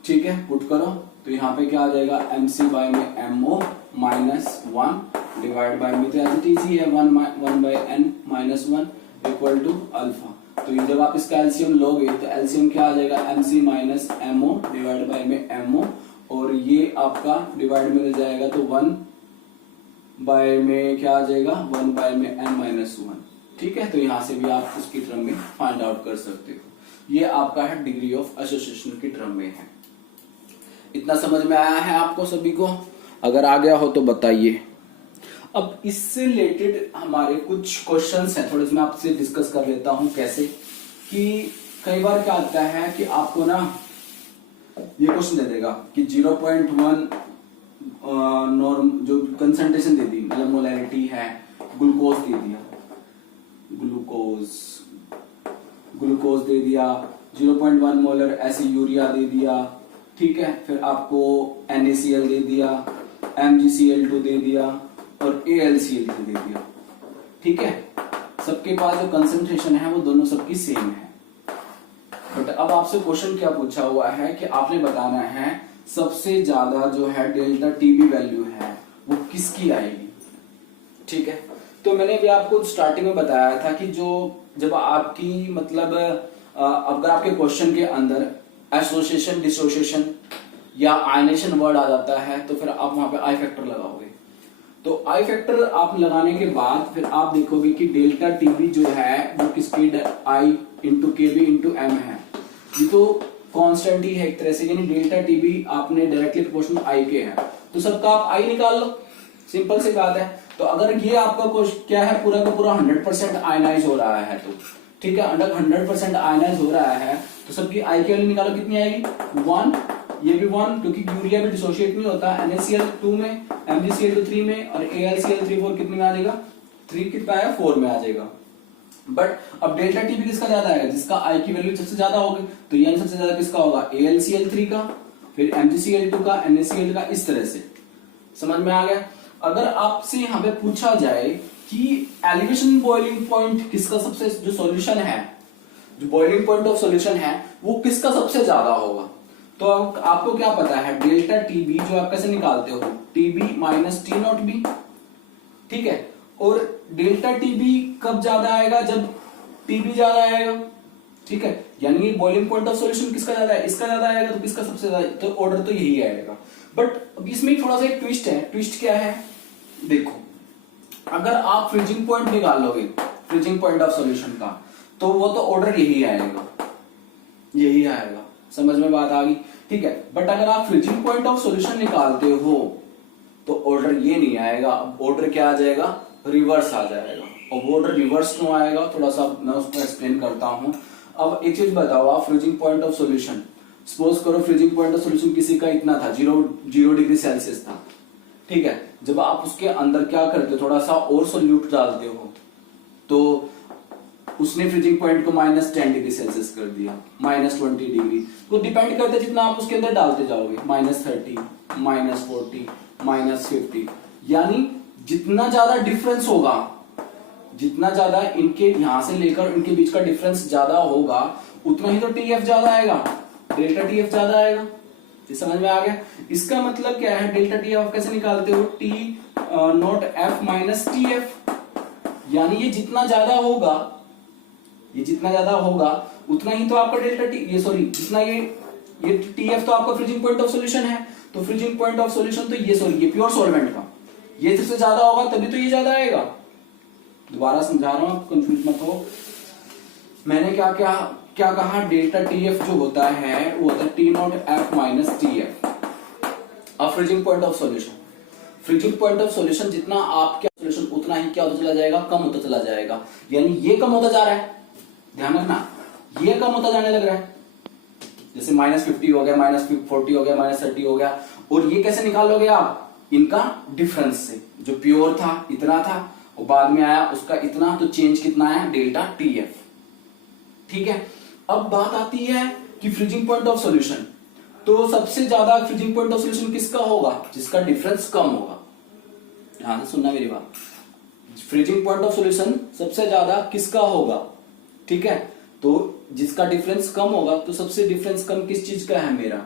ठीक है, पुट करो, तो यहाँ पे क्या आ जाएगा mc बाय में mo माइनस 1 डिवाइड बाय में तो एज इट इज ही है 1 by n minus 1 equal to alpha. तो ये जब आप इसका एलसीएम लोगे तो एलसीएम क्या आ जाएगा mc minus mo divide by में mo, और ये आपका डिवाइड में हो जाएगा तो 1 बाय में क्या आ जाएगा 1 बाय में n माइनस 1। ठीक है, तो यहां से भी आप उसकी टर्म में फाइंड आउट कर सकते हो। ये आपका है डिग्री ऑफ एसोसिएशन की टर्म में है। इतना समझ में आया है आपको सभी को? अगर आ गया हो तो बताइए। अब इससे रिलेटेड हमारे कुछ क्वेश्चंस हैं, थोड़े से मैं आपसे डिस्कस कर लेता हूं। कैसे कि कई बार क्या आता है कि आपको ना ये क्वेश्चन दे देगा कि 0.1 नॉर्म जो कंसंट्रेशन दे दी, मतलब मोलैरिटी है, ग्लूकोज दे दिया, ग्लूकोज दे दिया, 0.1 मोलर ऐसे यूरिया दे दिया, ठीक है, फिर आपको NaCl दे दिया, MgCl2 दे दिया और AlCl3 दे दिया। ठीक है, सबके पास जो कंसंट्रेशन है वो दोनों सबकी सेम है। बट अब आपसे क्वेश्चन क्या पूछा हुआ है कि आपने बताना है सबसे ज्यादा जो है डेल्टा टी भी वैल्यू है वो किसकी आएगी। ठीक है, तो मैंने भी आपको स्टार्टिंग में बताया था कि जो जब आपकी मतलब अगर आपके क्वेश्चन के अंदर एसोसिएशन, डिसोसिएशन या आयनेशन वर्ड आ जाता है तो फिर आप वहां पे आई फैक्टर लगाओगे। तो आई फैक्टर आप लगाने के बाद फिर आप देखोगे कि डेल्टा टीबी जो है वो किसकी आई into K B into M है। ये तो कांस्टेंट ही है एक तरह से, यानी डेल्टा टीबी आपने डायरेक्टली प्रोपोर्शनल आई के है, तो सबका आप आई निकाल लो, सिंपल सी बात है। तो अगर ये आपका क्वेश्चन क्या है, पूरा का पूरा 100% आयनाइज हो रहा है, तो ठीक है, अगर 100% आयनाइज हो रहा है तो सबकी आई की वैल्यू निकालो, कितनी आएगी 1, ये भी 1 क्योंकि यूरिया भी डिसोशिएट नहीं होता, NaCl 2 में, MgCl 3 में और AlCl 3 4 कितने में आ जाएगा, 3 कितना है 4 में आ जाएगा। बट अब डेल्टा टी भी किसका ज्यादा आएगा, जिसका आई की वैल्यू सबसे ज्यादा होगी, तो यानी सबसे ज्यादा किसका होगा, AlCl 3 का, फिर MgCl 2 का, NaCl का, इस तरह से। समझ में आ गया। अगर आपसे यहाँ पे पूछा जाए कि एलिवेशन बॉइलिंग पॉइंट किसका सबसे, जो सॉल्यूशन है, जो बॉइलिंग पॉइंट ऑफ सॉल्यूशन है वो किसका सबसे ज्यादा होगा, तो आपको क्या पता है, डेल्टा टीबी जो आप कैसे निकालते हो, TB minus T not be. ठीक है, और डेल्टा टीबी कब ज्यादा आएगा, जब टीबी ज्यादा आएगा। ठीक है, यानी बॉइलिंग पॉइंट ऑफ सॉल्यूशन किसका ज्यादा है, इसका ज्यादा आएगा, तो किसका सबसे ज्यादा, तो ऑर्डर तो यही आएगा। बट अब इसमें थोड़ा सा एक ट्विस्ट है। ट्विस्ट क्या है, देखो अगर आप फ्रीजिंग पॉइंट निकालोगे, फ्रीजिंग पॉइंट ऑफ सॉल्यूशन का, तो वो तो ऑर्डर यही आएगा, यही आएगा। समझ में बात आ गई। ठीक है, बट अगर आप फ्रीजिंग पॉइंट ऑफ सॉल्यूशन निकालते हो तो ऑर्डर ये नहीं आएगा, अब ऑर्डर क्या आ जाएगा, रिवर्स आ जाएगा। और वो ऑर्डर रिवर्स क्यों आएगा, थोड़ा सा मैं उसको एक्सप्लेन करता हूं। अब एक चीज बताओ, आप freezing point of solution, suppose करो फ्रीजिंग पॉइंट ऑफ सॉल्यूशन किसी का इतना था, 0 डिग्री सेल्सियस था। ठीक है, जब आप उसके अंदर क्या करते हो, थोड़ा सा और सोल्यूट डालते हो, तो उसने फ्रीजिंग पॉइंट को -10 डिग्री सेल्सियस कर दिया, -20 डिग्री। तो डिपेंड करता है जितना आप उसके अंदर डालते जाओगे, -30, -40, -50, यानी जितना ज्यादा डिफरेंस होगा, जितना ज्यादा इनके यहां से लेकर इनके बीच का डिफरेंस ज्यादा होगा, उतना ही तो टीएफ ज्यादा आएगा, डेल्टा टीएफ ज्यादा आएगा। ये समझ में आ गया। इसका मतलब क्या है, डेल्टा टी आप कैसे निकालते हो, T not F minus T F, यानी ये जितना ज्यादा होगा, ये जितना ज्यादा होगा उतना ही तो आपका डेल्टा टी, ये सॉरी जितना ये टी एफ तो आपका फ्रीजिंग पॉइंट ऑफ सॉल्यूशन है, तो फ्रीजिंग पॉइंट ऑफ सॉल्यूशन तो ये सॉरी ये प्योर सॉल्वेंट का, ये सबसे ज्यादा होगा तभी तो ये ज्यादा आएगा। दोबारा समझा रहा हूं, कंफ्यूज मत हो। मैंने क्या कहा, डेल्टा टी एफ जो होता है वो होता है T not F minus T F. अब freezing point of solution, freezing point of solution जितना आपका सॉल्यूशन उतना ही क्या होता चला जाएगा, कम होता चला जाएगा। यानी ये कम होता जा रहा है, ध्यान रखना, ये कम होता जाने लग रहा है। जैसे -50 हो गया, -40 हो गया, -30 हो गया। और ये कैसे निकालोगे आप, इनका डिफरेंस से, जो प्योर था इतना था और बाद में आया उसका इतना, तो चेंज कितना है, डेल्टा टी एफ। ठीक है, अब बात आती है कि फ्रीजिंग पॉइंट ऑफ सॉल्यूशन, तो सबसे ज्यादा फ्रीजिंग पॉइंट ऑफ सॉल्यूशन किसका होगा, जिसका डिफरेंस कम होगा। ध्यान से सुनना मेरी बात, फ्रीजिंग पॉइंट ऑफ सॉल्यूशन सबसे ज्यादा किसका होगा। ठीक है, तो जिसका डिफरेंस कम होगा, तो सबसे डिफरेंस कम किस चीज का है मेरा,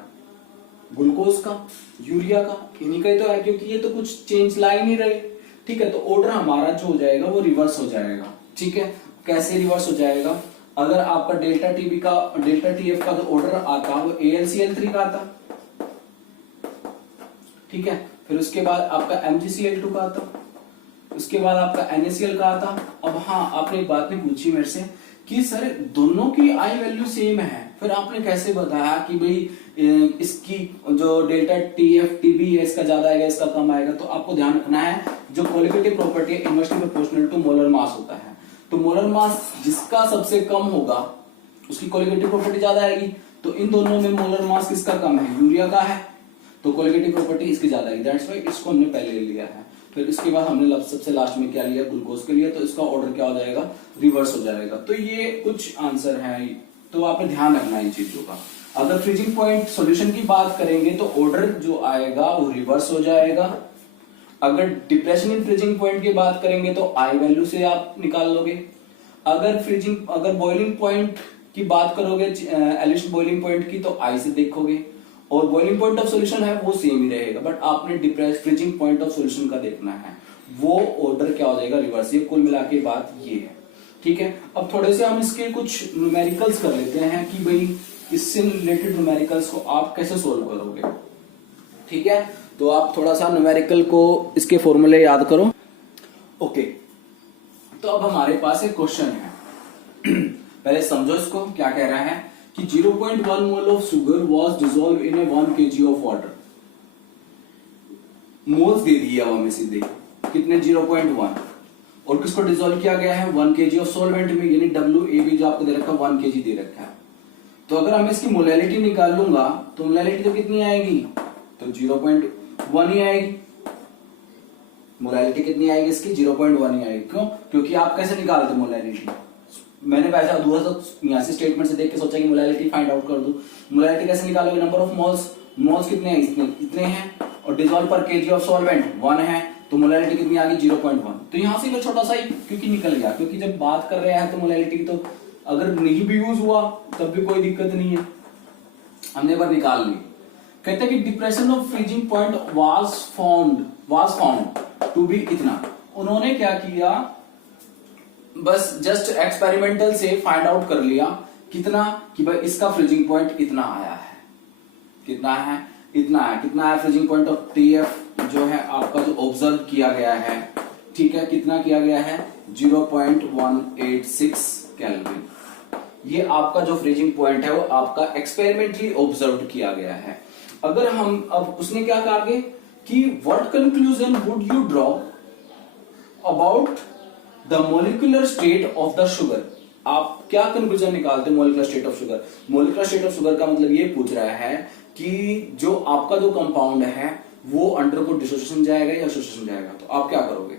ग्लूकोज का, यूरिया का, इन्हीं का ही तो है, क्योंकि ये तो कुछ चेंज ला ही नहीं रहे। ठीक है, तो ऑर्डर हमारा जो हो जाएगा वो रिवर्स हो जाएगा। ठीक है, कैसे रिवर्स हो जाएगा, अगर आपका डेल्टा टीबी का, डेल्टा टीएफ का जो ऑर्डर आता वो AlCl3 का आता। ठीक है, फिर उसके बाद आपका MgCl2 का आता, उसके बाद आपका NaCl का आता। अब हाँ, आपने एक बात नहीं पूछी मेरे से कि सर दोनों की आई वैल्यू सेम है, फिर आपने कैसे बताया कि भाई इसकी जो डेल्टा टीएफ टीबी है इसका ज्यादा आएगा, इसका कम आएगा। तो आपको ध्यान रखना है, जो क्वालिटेटिव प्रॉपर्टी है inversely proportional to molar mass होता है, तो मोलर मास जिसका सबसे कम होगा उसकी क्वालिटेटिव प्रॉपर्टी ज्यादा आएगी। तो इन दोनों में मोलर मास किसका कम है, यूरिया का है, तो क्वालिटेटिव प्रॉपर्टी इसकी ज्यादा आएगी, दैट्स व्हाई इसको हमने पहले ले लिया है। फिर इसके बाद हमने सबसे लास्ट में क्या लिया, ग्लूकोज के लिए, तो इसका ऑर्डर क्या हो जाएगा, रिवर्स हो जाएगा। तो ये कुछ आंसर है, तो आपने ध्यान रखना है इन चीजों का। अगर फ्रीजिंग पॉइंट सॉल्यूशन की बात करेंगे तो ऑर्डर जो आएगा वो रिवर्स हो जाएगा। अगर डिप्रेशन इन फ्रीजिंग पॉइंट की बात करेंगे तो आई वैल्यू से आप निकाल लोगे। अगर बॉइलिंग पॉइंट की बात करोगे, एलिवेशन बॉइलिंग पॉइंट की, तो आई से देखोगे। और बॉइलिंग पॉइंट ऑफ सॉल्यूशन है वो सेम ही रहेगा, बट आपने depress freezing point of solution का देखना है, वो ऑर्डर क्या हो जाएगा, रिवर्स। ये कुल मिला के बात ये है, ठीक है। अब थोड़े से हम इसके कुछ न्यूमेरिकल्स कर लेते हैं कि भाई इससे रिलेटेड न्यूमेरिकल्स को आप कैसे सोल्व करोगे, ठीक है। तो आप थोड़ा सा न्यूमेरिकल को इसके फॉर्मूले याद करो। ओके, तो अब हमारे पास एक क्वेश्चन है पहले समझो इसको क्या कह रहा है कि 0.1 mole of sugar was dissolve in 1 kg of water. Moles दे दिए अब हमें सीधे कितने, 0.1, और किसको डिसॉल्व किया गया है, 1 kg ऑफ सॉल्वेंट में, यानी WAB जो आपको दे रखा है 1 kg दे रखा है। तो अगर हम इसकी मोलैलिटी निकाल लूंगा तो मोलैलिटी तो कितनी आएगी, तो 0.1 ही आएगी। मोलैलिटी कितनी आएगी इसकी, 0.1 ही आएगी। क्यों, क्योंकि आप कैसे निकालते मोलैलिटी, मैंने वैसे अधूरा सा यहाँ से स्टेटमेंट से देख के सोचा कि मोलैलिटी फाइंड आउट कर दूं। मोलैलिटी कैसे निकालोगे, नंबर ऑफ मोल्स, मोल्स कितने हैं, इतने हैं, और डिसॉल्व पर केजी ऑफ सॉल्वेंट 1 है, तो मोलैलिटी कितनी आ गई, 0.1। तो यहाँ से छोटा सा ही क्योंकि निकल गया, क्योंकि जब बात कर रहे हैं तो मोलैलिटी तो अगर नहीं भी यूज हुआ तब भी कोई दिक्कत नहीं है, हमने बार निकाल ली। कहते हैं कि depression of freezing point was found to be इतना। उन्होंने क्या किया, बस जस्ट एक्सपेरिमेंटल से फाइंड आउट कर लिया कितना, कि भाई इसका फ्रीजिंग पॉइंट इतना आया है, कितना है, इतना है, कितना है फ्रीजिंग पॉइंट ऑफ TF जो है आपका, जो ऑब्जर्व किया गया है, ठीक है, कितना किया गया है, 0.186 केल्विन। ये आपका जो फ्रीजिंग पॉइंट है वो आपका एक्सपेरिमेंटली ऑब्जर्व किया गया है। अगर हम अब उसने क्या कहा आगे कि what conclusion would you draw about the molecular state of the sugar, आप क्या कंक्लूजन निकालते हैं molecular state of sugar. Molecular state of sugar का मतलब ये पूछ रहा है कि जो आपका जो कंपाउंड है वो अंडर को डिसोसिएशन जाएगा या एसोसिएशन जाएगा। तो आप क्या करोगे,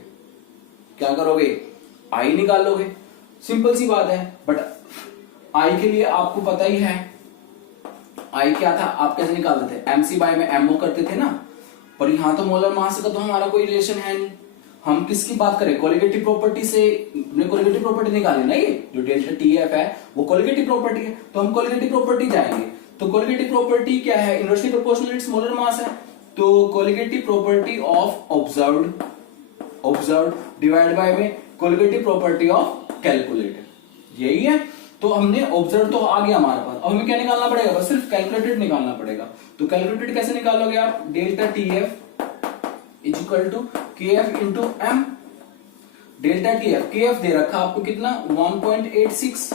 क्या करोगे, आई निकालोगे, सिंपल सी बात है। बट आई के लिए आपको पता ही है आई क्या था, आप कैसे निकालते थे, MC बाय में MO करते थे ना, पर यहां तो मोलर मास का तो हमारा कोई रिलेशन है नहीं। हम किसकी बात करें, कोलिगेटिव प्रॉपर्टी से, कोलिगेटिव प्रॉपर्टी निकाली ना, ये जो डेल्टा TF है वो कोलिगेटिव प्रॉपर्टी है, तो हम कोलिगेटिव प्रॉपर्टी जाएंगे। तो कोलिगेटिव प्रॉपर्टी क्या है, inversely proportional it's molar mass है, तो colligative property of observed divide by में कोलिगेटिव प्रॉपर्टी ऑफ कैलकुलेटेड, यही है। तो हमने ऑब्जर्व तो आ गया हमारे पास, अब हमें क्या निकालना पड़ेगा, बस सिर्फ कैलकुलेटेड निकालना पड़ेगा। तो कैलकुलेटेड कैसे निकालोगे आप, delta TF is equal to KF into M। Delta TF, KF दे रखा आपको कितना 1.86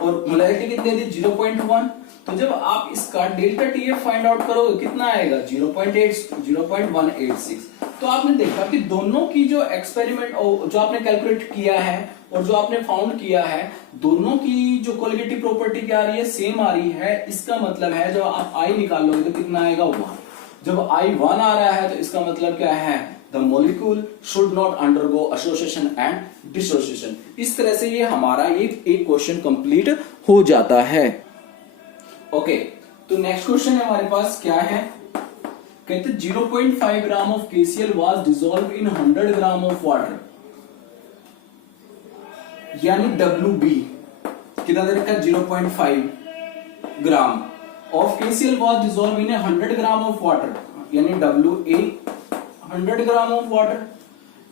और मोलैरिटी कितनी दी 0.1। तो जब आप इसका डेल्टा TF फाइंड आउट करोगे कितना आएगा 0.186। तो आपने देखा कि दोनों की जो एक्सपेरिमेंट जो आपने कैलकुलेट किया है और जो आपने फाउंड किया है, दोनों की जो कोलिगेटिव प्रॉपर्टी क्या आ रही है, सेम आ रही है। इसका मतलब है जब आप I निकालोगे तो कितना आएगा 1। जब I1 आ रहा है तो इसका मतलब क्या है, the molecule should not undergo association and dissociation. इस तरह से ये हमारा एक क्वेश्चन कंप्लीट हो जाता है। ओके, तो नेक्स्ट क्वेश्चन हमारे पास क्या है, कहते 0.5 gram of KCl was dissolve in 100 gram of water, यानी WB कितना दे रखा है 0.5 gram of KCl was dissolve in 100 gram of water, यानी WA 100 gram of water,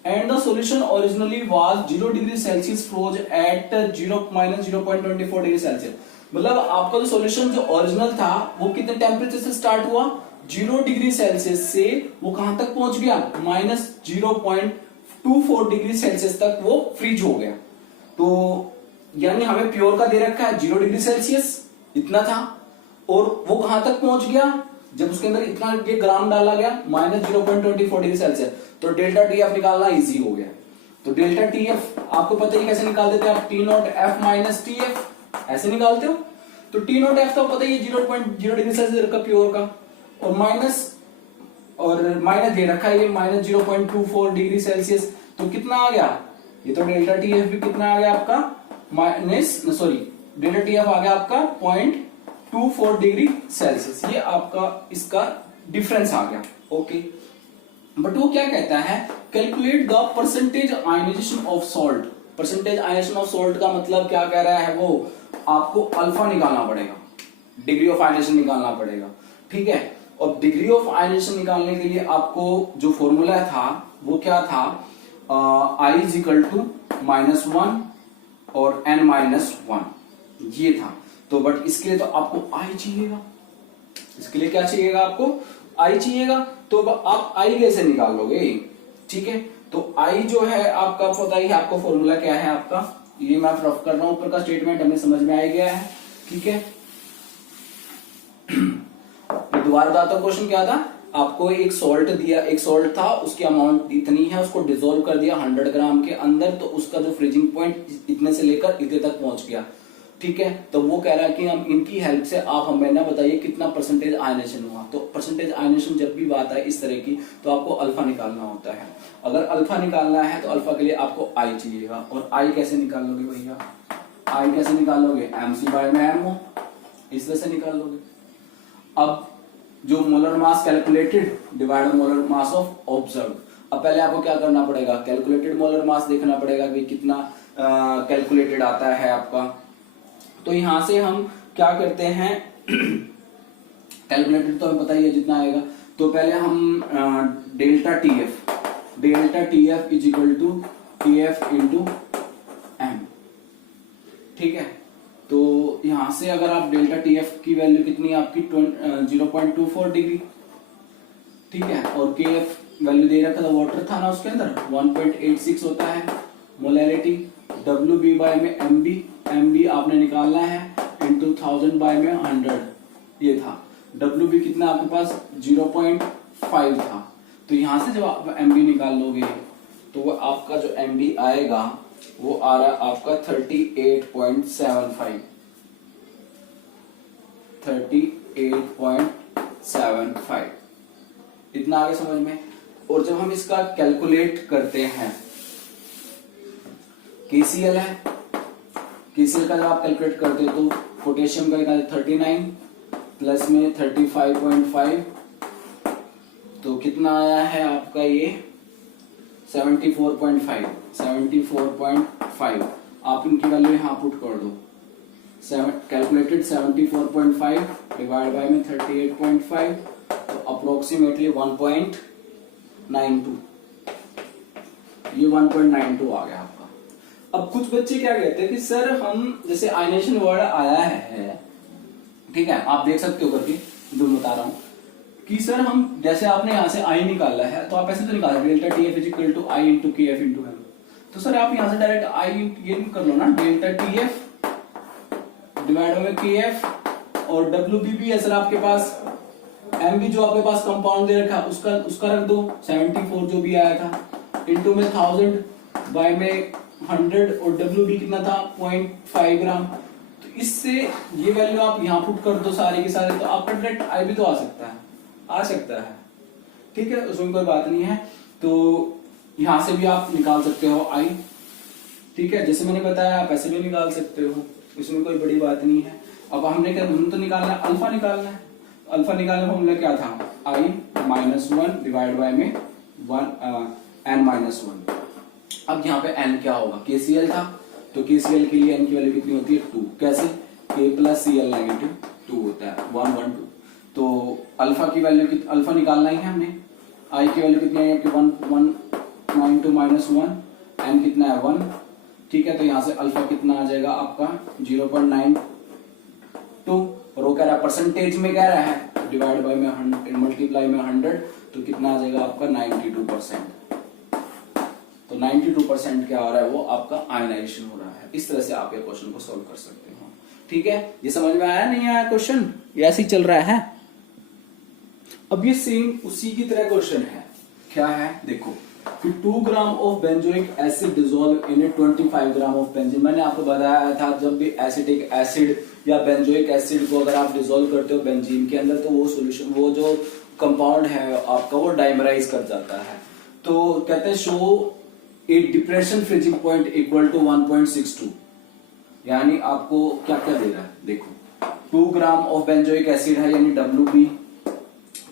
and the solution originally was 0 degree Celsius froze at -0.24 degree Celsius. मतलब आपका जो सॉल्यूशन जो ओरिजिनल था वो कितने टेम्परेचर से स्टार्ट हुआ, 0 डिग्री सेल्सियस से वो कहां तक पहुंच गया, -0.24 डिग्री सेल्सियस तक वो फ्रीज हो गया। तो यानी हमें प्योर का दे रखा है 0 डिग्री सेल्सियस इतना था, और वो कहां तक पहुंच गया, जब उसके अंदर इतना ये ग्राम डाला गया -0.24 डिग्री सेल्सियस। तो डेल्टा TF निकालना इजी हो गया। तो डेल्टा TF आपको पता ही कैसे निकाल देते हैं आप, T0F माइनस TF ऐसे निकालते हो। तो T0F तो पता ही 0.0 डिग्री सेल्सियस का प्योर का, और माइनस दे रखा है ये -0.24 डिग्री सेल्सियस। तो कितना आ गया, ये तो डेल्टा TF भी कितना आ गया आपका डेल्टा TF आ गया आपका 0.24 डिग्री सेल्सियस। ये आपका इसका डिफरेंस आ गया। ओके, बट वो क्या कहता है, calculate the percentage ionization of salt. Percentage ionization of salt का मतलब क्या कह रहा है, वो आपको अल्फा निकालना पड़ेगा, डिग्री ऑफ आयनाइजेशन निकालना पड़ेगा। ठीक है। और डिग्री ऑफ आयनेशन निकालने के लिए आपको जो फॉर्मूला था वो क्या था, I इज इक्वल टू -1 और n-1 ये था। तो बट इसके लिए तो आपको I चाहिएगा, इसके लिए क्या चाहिएगा, आपको I चाहिएगा। तो आप I कैसे निकाल लोगे, ठीक है। तो I जो है आपका पता ही है, आपको फॉर्मूला क्या है आपका, ये मैं रफ कर रहा हूं, ऊपर का स्टेटमेंट हमें समझ में आ गया है, ठीक है। दोबारा बताता हूं, क्वेश्चन क्या था, आपको एक सॉल्ट दिया, एक सॉल्ट था, उसकी अमाउंट इतनी है, उसको डिसॉल्व कर दिया 100 ग्राम के अंदर, तो उसका जो फ्रीजिंग पॉइंट इतने से लेकर इतने तक पहुंच गया, ठीक है। तो वो कह रहा है कि हम इनकी हेल्प से आप हमें ना बताइए कितना परसेंटेज आयनेशन हुआ। तो परसेंटेज आयनेशन जब भी बात है इस तरह की, तो आपको अल्फा निकालना होता है। अगर अल्फा निकालना है तो अल्फा के लिए आपको आई चाहिएगा। और आई कैसे निकालोगे भैया, आई कैसे निकालोगे, mc/m इस तरह से निकालोगे। अब जो molar mass calculated divide molar mass of observe, अब पहले आपको क्या करना पड़ेगा, कैलकुलेटेड मोलर मास देखना पड़ेगा कि कितना कैलकुलेटेड आता है आपका। तो यहां से हम क्या करते हैं, कैलकुलेटेड तो हमें पता ही है जितना आएगा। तो पहले हम delta T F is equal to T F into M, ठीक है। तो यहां से अगर आप डेल्टा टी एफ की वैल्यू कितनी है आपकी 0.24 डिग्री, ठीक है। और के एफ वैल्यू दे रखा था, वाटर था ना उसके अंदर 1.86 होता है मोलैरिटी। डब्ल्यू बी बाय में एम बी आपने निकालना है इंटू 1000 बाय में 100 ये था। डब्ल्यू बी कितना आपके पास 0.5 था। तो यहां से जब आप एम बी निकाल लोगे तो वो आपका जो एम बी आएगा वो आ रहा है आपका 38.75 इतना आगे समझ में। और जब हम इसका कैलकुलेट करते हैं, केसीएल है, केसीएल का जब आप कैलकुलेट करते हो तो पोटेशियम का 39 प्लस में 35.5, तो कितना आया है आपका ये 74.5 आप इनकी वैल्यू यहाँ पुट कर दो। कैलकुलेटेड 74.5 डिवाइड बाय में 38.5, तो अप्रोक्सीमेटली 1.92, ये 1.92 आ गया आपका। अब कुछ बच्चे क्या कहते हैं कि सर हम जैसे आयनेशन वर्ड आया है, ठीक है, आप देख सकते हो करके जो बता रहा हूं कि सर हम जैसे आपने यहां से आई निकाला है तो आप ऐसे तो निकाल delta T F is equal to I into K F into M. तो सर आप यहां से डायरेक्ट आई ये कर लो ना, delta T F divide by K F, और डब्ल्यू बी भी है सर आपके पास, एम बी जो आपके पास कंपाउंड दे रखा उसका रख दो 74 जो भी आया था, इंटू में 1000 बाय में 100, और डब्ल्यू बी कितना था 0.5 ग्राम। तो इससे ये वैल्यू आप यहाँ पुट कर दो सारे के सारे, तो आपका डायरेक्ट आई भी तो आ सकता है, ठीक है, उसमें कोई बात नहीं है। तो यहां से भी आप निकाल सकते हो आई, ठीक है, जैसे मैंने बताया आप ऐसे भी निकाल सकते हो, इसमें कोई बड़ी बात नहीं है। अब हमने क्या, हम तो निकालना है अल्फा निकालना है। अल्फा निकालने का फॉर्मूला क्या था, आई -1 डिवाइड बाय में n-1। अब यहाँ पे n क्या होगा, केसीएल था, तो केसीएल के लिए n की वैल्यू कितनी होती है 2, कैसे, k प्लस सीएल नेगेटिव 2 होता है 112। तो अल्फा की वैल्यू अल्फा निकालना ही है हमने, आई की वैल्यू कितनी है आपकी 1.92 -1, n कितना है 1, ठीक है। तो यहाँ से अल्फा कितना आ जाएगा आपका 0.92, और वो कह रहा है परसेंटेज में कह रहा है डिवाइड बाय में 100 मल्टीप्लाई में 100, तो कितना आ जाएगा आपका 92%। तो 92% क्या हो रहा है, वो आपका आयनाइजेशन हो रहा है। इस तरह से आप ये क्वेश्चन को सॉल्व कर सकते हो, ठीक है। ये समझ में आया नहीं आया क्वेश्चन, ये ऐसे ही चल रहा है। अब ये सेम उसी की तरह क्वेश्चन है, क्या है देखो कि 2 gram of benzoic acid dissolve in 25 gram of benzene. मैंने आपको बताया था जब भी एसिटिक एसिड या बेंजोइक एसिड को अगर आप डिसॉल्व करते हो बेंजीन के अंदर, तो वो सॉल्यूशन, वो जो कंपाउंड है आपका वो डाइमराइज कर जाता है। तो कहते हैं show a depression freezing point equal to 1.62, यानी आपको क्या क्या दे रहा है देखो, 2 ग्राम ऑफ बेंजोइक एसिड है, यानी WB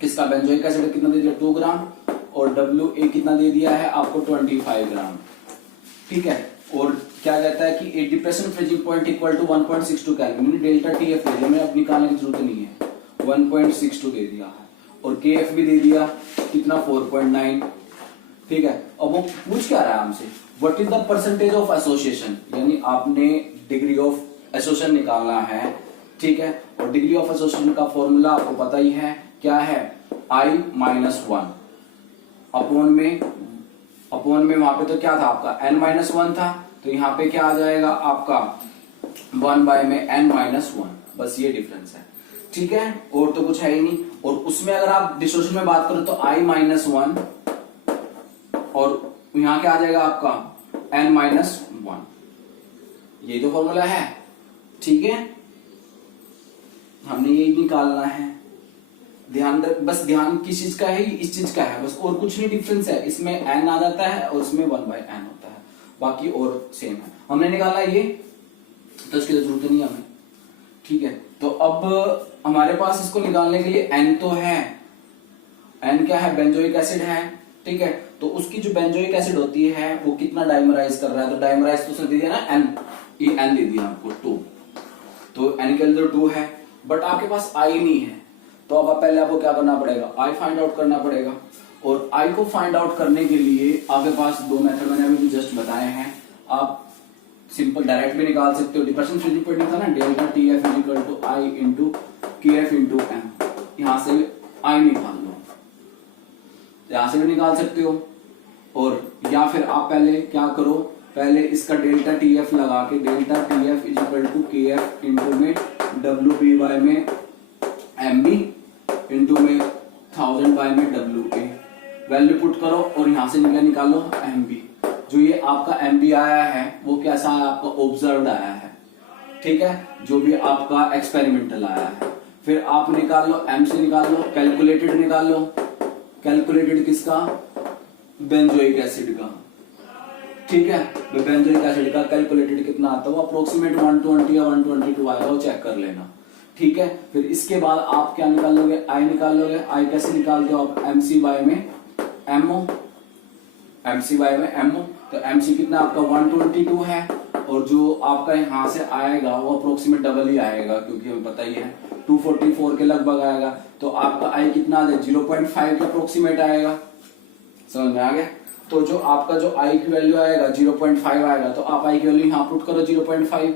किसका, बेंजोइक एसिड कितना दे दिया 2 ग्राम, और WA कितना दे दिया है आपको 25 ग्राम, ठीक है। और क्या कहता है कि a depression freezing point equal to 1.62 kelvin, delta T F ले, हमें अब निकालने की जरूरत नहीं है, 1.62 दे दिया है और KF भी दे दिया कितना 4.9। ठीक है, अब वो पूछ क्या रहा है हमसे, what is the percentage of association, यानी आपने डिग्री ऑफ एसोसिएशन निकालना है। ठीक है, और डिग्री ऑफ एसोसिएशन का फॉर्मूला आपको पता ही है, क्या है I-1 अपॉन में वहां पे तो क्या था आपका n-1 था, तो यहाँ पे क्या आ जाएगा आपका 1 बाय में n-1, बस ये डिफरेंस है। ठीक है, और तो कुछ है ही नहीं। और उसमें अगर आप डिस्टोर्शन में बात करो तो I-1 और यहां क्या आ जाएगा आपका n-1, ये तो फॉर्मूला है। ठीक है, हमने यही निकालना है। बस ध्यान किस चीज का है, इस चीज का है बस, और कुछ नहीं डिफरेंस है। इसमें n आ जाता है और इसमें 1 बाय n होता है, बाकी और सेम है। हमने निकाला ये, तो इसकी जरूरत नहीं है हमें। ठीक है, तो अब हमारे पास इसको निकालने के लिए n तो है, n क्या है, बेंजोइक एसिड है। ठीक है, तो उसकी जो बेंजोइक एसिड होती है वो कितना डाइमराइज कर रहा है, तो डाइमराइज तो उसने दे दिया ना n, ये n दे दिया आपको 2, तो n के अंदर 2 है, बट आपके पास I नहीं है, तो अब पहले आपको क्या करना पड़ेगा, I फाइंड आउट करना पड़ेगा। और I को फाइंड आउट करने के लिए आपके पास दो मेथड मैंने अभी जस्ट बताए हैं। आप सिंपल डायरेक्ट भी निकाल सकते हो, डिप्रेशन फ्रीजिंग पॉइंट था ना, delta TF equal to I into KF into M, यहां से I निकाल लो, यहां से भी निकाल सकते हो। और या फिर आप पहले क्या करो, पहले इसका डेल्टा TF लगा के, delta TF equal to KF into में WB में MB इंटू में 1000 बाय में WA, वैल्यू पुट करो और यहां से निकालो MB। जो ये आपका MB आया है वो कैसा है, आपका ऑब्जर्व्ड आया है। ठीक है, जो भी आपका एक्सपेरिमेंटल आया है। फिर आप निकाल लो M से, निकाल लो कैलकुलेटेड, निकाल लो कैलकुलेटेड किसका, बेंजोइक एसिड का। ठीक है, बेंजोइक एसिड का कैलकुलेटेड कितना आता है, वो अप्रोक्सीमेट 120 या 122 आएगा, वो चेक कर लेना। ठीक है, फिर इसके बाद आप क्या निकालोगे, I निकालोगे। I कैसे निकालते हो आप, MC बाय में MO, MC बाय में MO, तो MC कितना आपका 122 है, और जो आपका यहां से आएगा वो अप्रोक्सीमेट डबल ही आएगा, क्योंकि हमें पता ही है 244 के लगभग आएगा। तो आपका I कितना 0.5 के अप्रोक्सीमेट आएगा, समझ में आ गया। तो जो आपका जो I की वैल्यू आएगा 0.5 आएगा, तो आप I की वैल्यू यहाँ पुट करो 0.5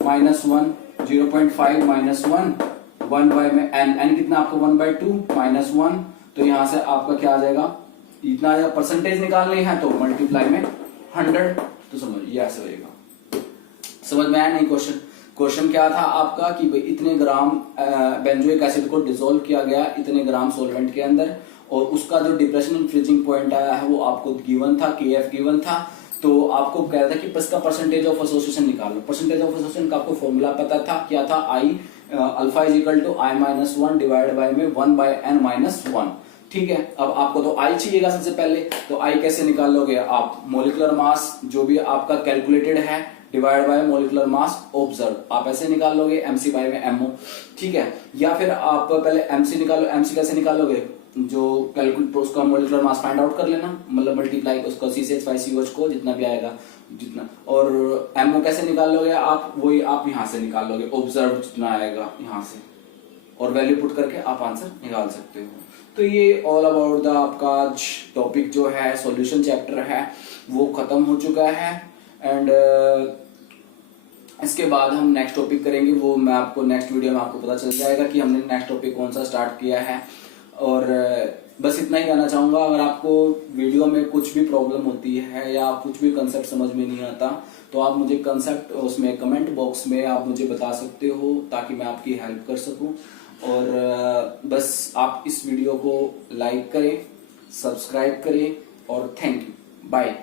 माइनस 1, 0.5 माइनस 1 बाय में n कितना आपको 1/2 माइनस 1, तो यहाँ से आपका क्या आ जाएगा, इतना परसेंटेज निकालने हैं तो मल्टीप्लाई में 100, तो समझिए ऐसे होएगा। समझ में आया नहीं क्वेश्चन? क्वेश्चन क्या था आपका कि भाई इतने ग्राम बेंजोइक एसिड को डिसॉल्व किया गया इतने ग्राम सॉल्वेंट के अंदर, और उसका जो डिप्रेशन एंड फ्रीजिंग पॉइंट आया है वो आपको गिवन था, KF गिवन था। तो आपको कह रहा था कि इसका परसेंटेज ऑफ एसोसिएशन निकालो। परसेंटेज ऑफ एसोसिएशन का आपको फॉर्मूला पता था, क्या था, I alpha is equal to I-1 divide by में 1 बाय n-1। ठीक है, अब आपको तो I चाहिएगा सबसे पहले, तो I कैसे निकालोगे आप, मोलिकुलर मास जो भी आपका कैलकुलेटेड है divide by molecular mass observe, आप ऐसे निकाल लोगे MC बाय में MO। ठीक है, या फिर आप पहले MC निकालो। MC कैसे निकालोगे, जो कैलकुलेट उसका मोलिकुलर मास फाइंड आउट कर लेना, मतलब मल्टीप्लाई उसका C6H5COH को जितना भी आएगा जितना, और MO कैसे निकाल लोगे आप, वही आप यहाँ से निकाल लोगे, ऑब्जर्व जितना आएगा यहाँ से, और वैल्यू पुट करके आप आंसर निकाल सकते हो। तो ये ऑल अबाउट द आपका टॉपिक जो है सॉल्यूशन चैप्टर है वो खत्म हो चुका है। एंड इसके बाद हम नेक्स्ट टॉपिक करेंगे, वो मैं आपको नेक्स्ट वीडियो में आपको पता चल जाएगा कि हमने नेक्स्ट टॉपिक कौन सा स्टार्ट किया है। और बस इतना ही कहना चाहूँगा, अगर आपको वीडियो में कुछ भी प्रॉब्लम होती है या कुछ भी कंसेप्ट समझ में नहीं आता तो आप मुझे कंसेप्ट उसमें कमेंट बॉक्स में आप मुझे बता सकते हो, ताकि मैं आपकी हेल्प कर सकूं। और बस आप इस वीडियो को लाइक करें, सब्सक्राइब करें, और थैंक यू, बाय।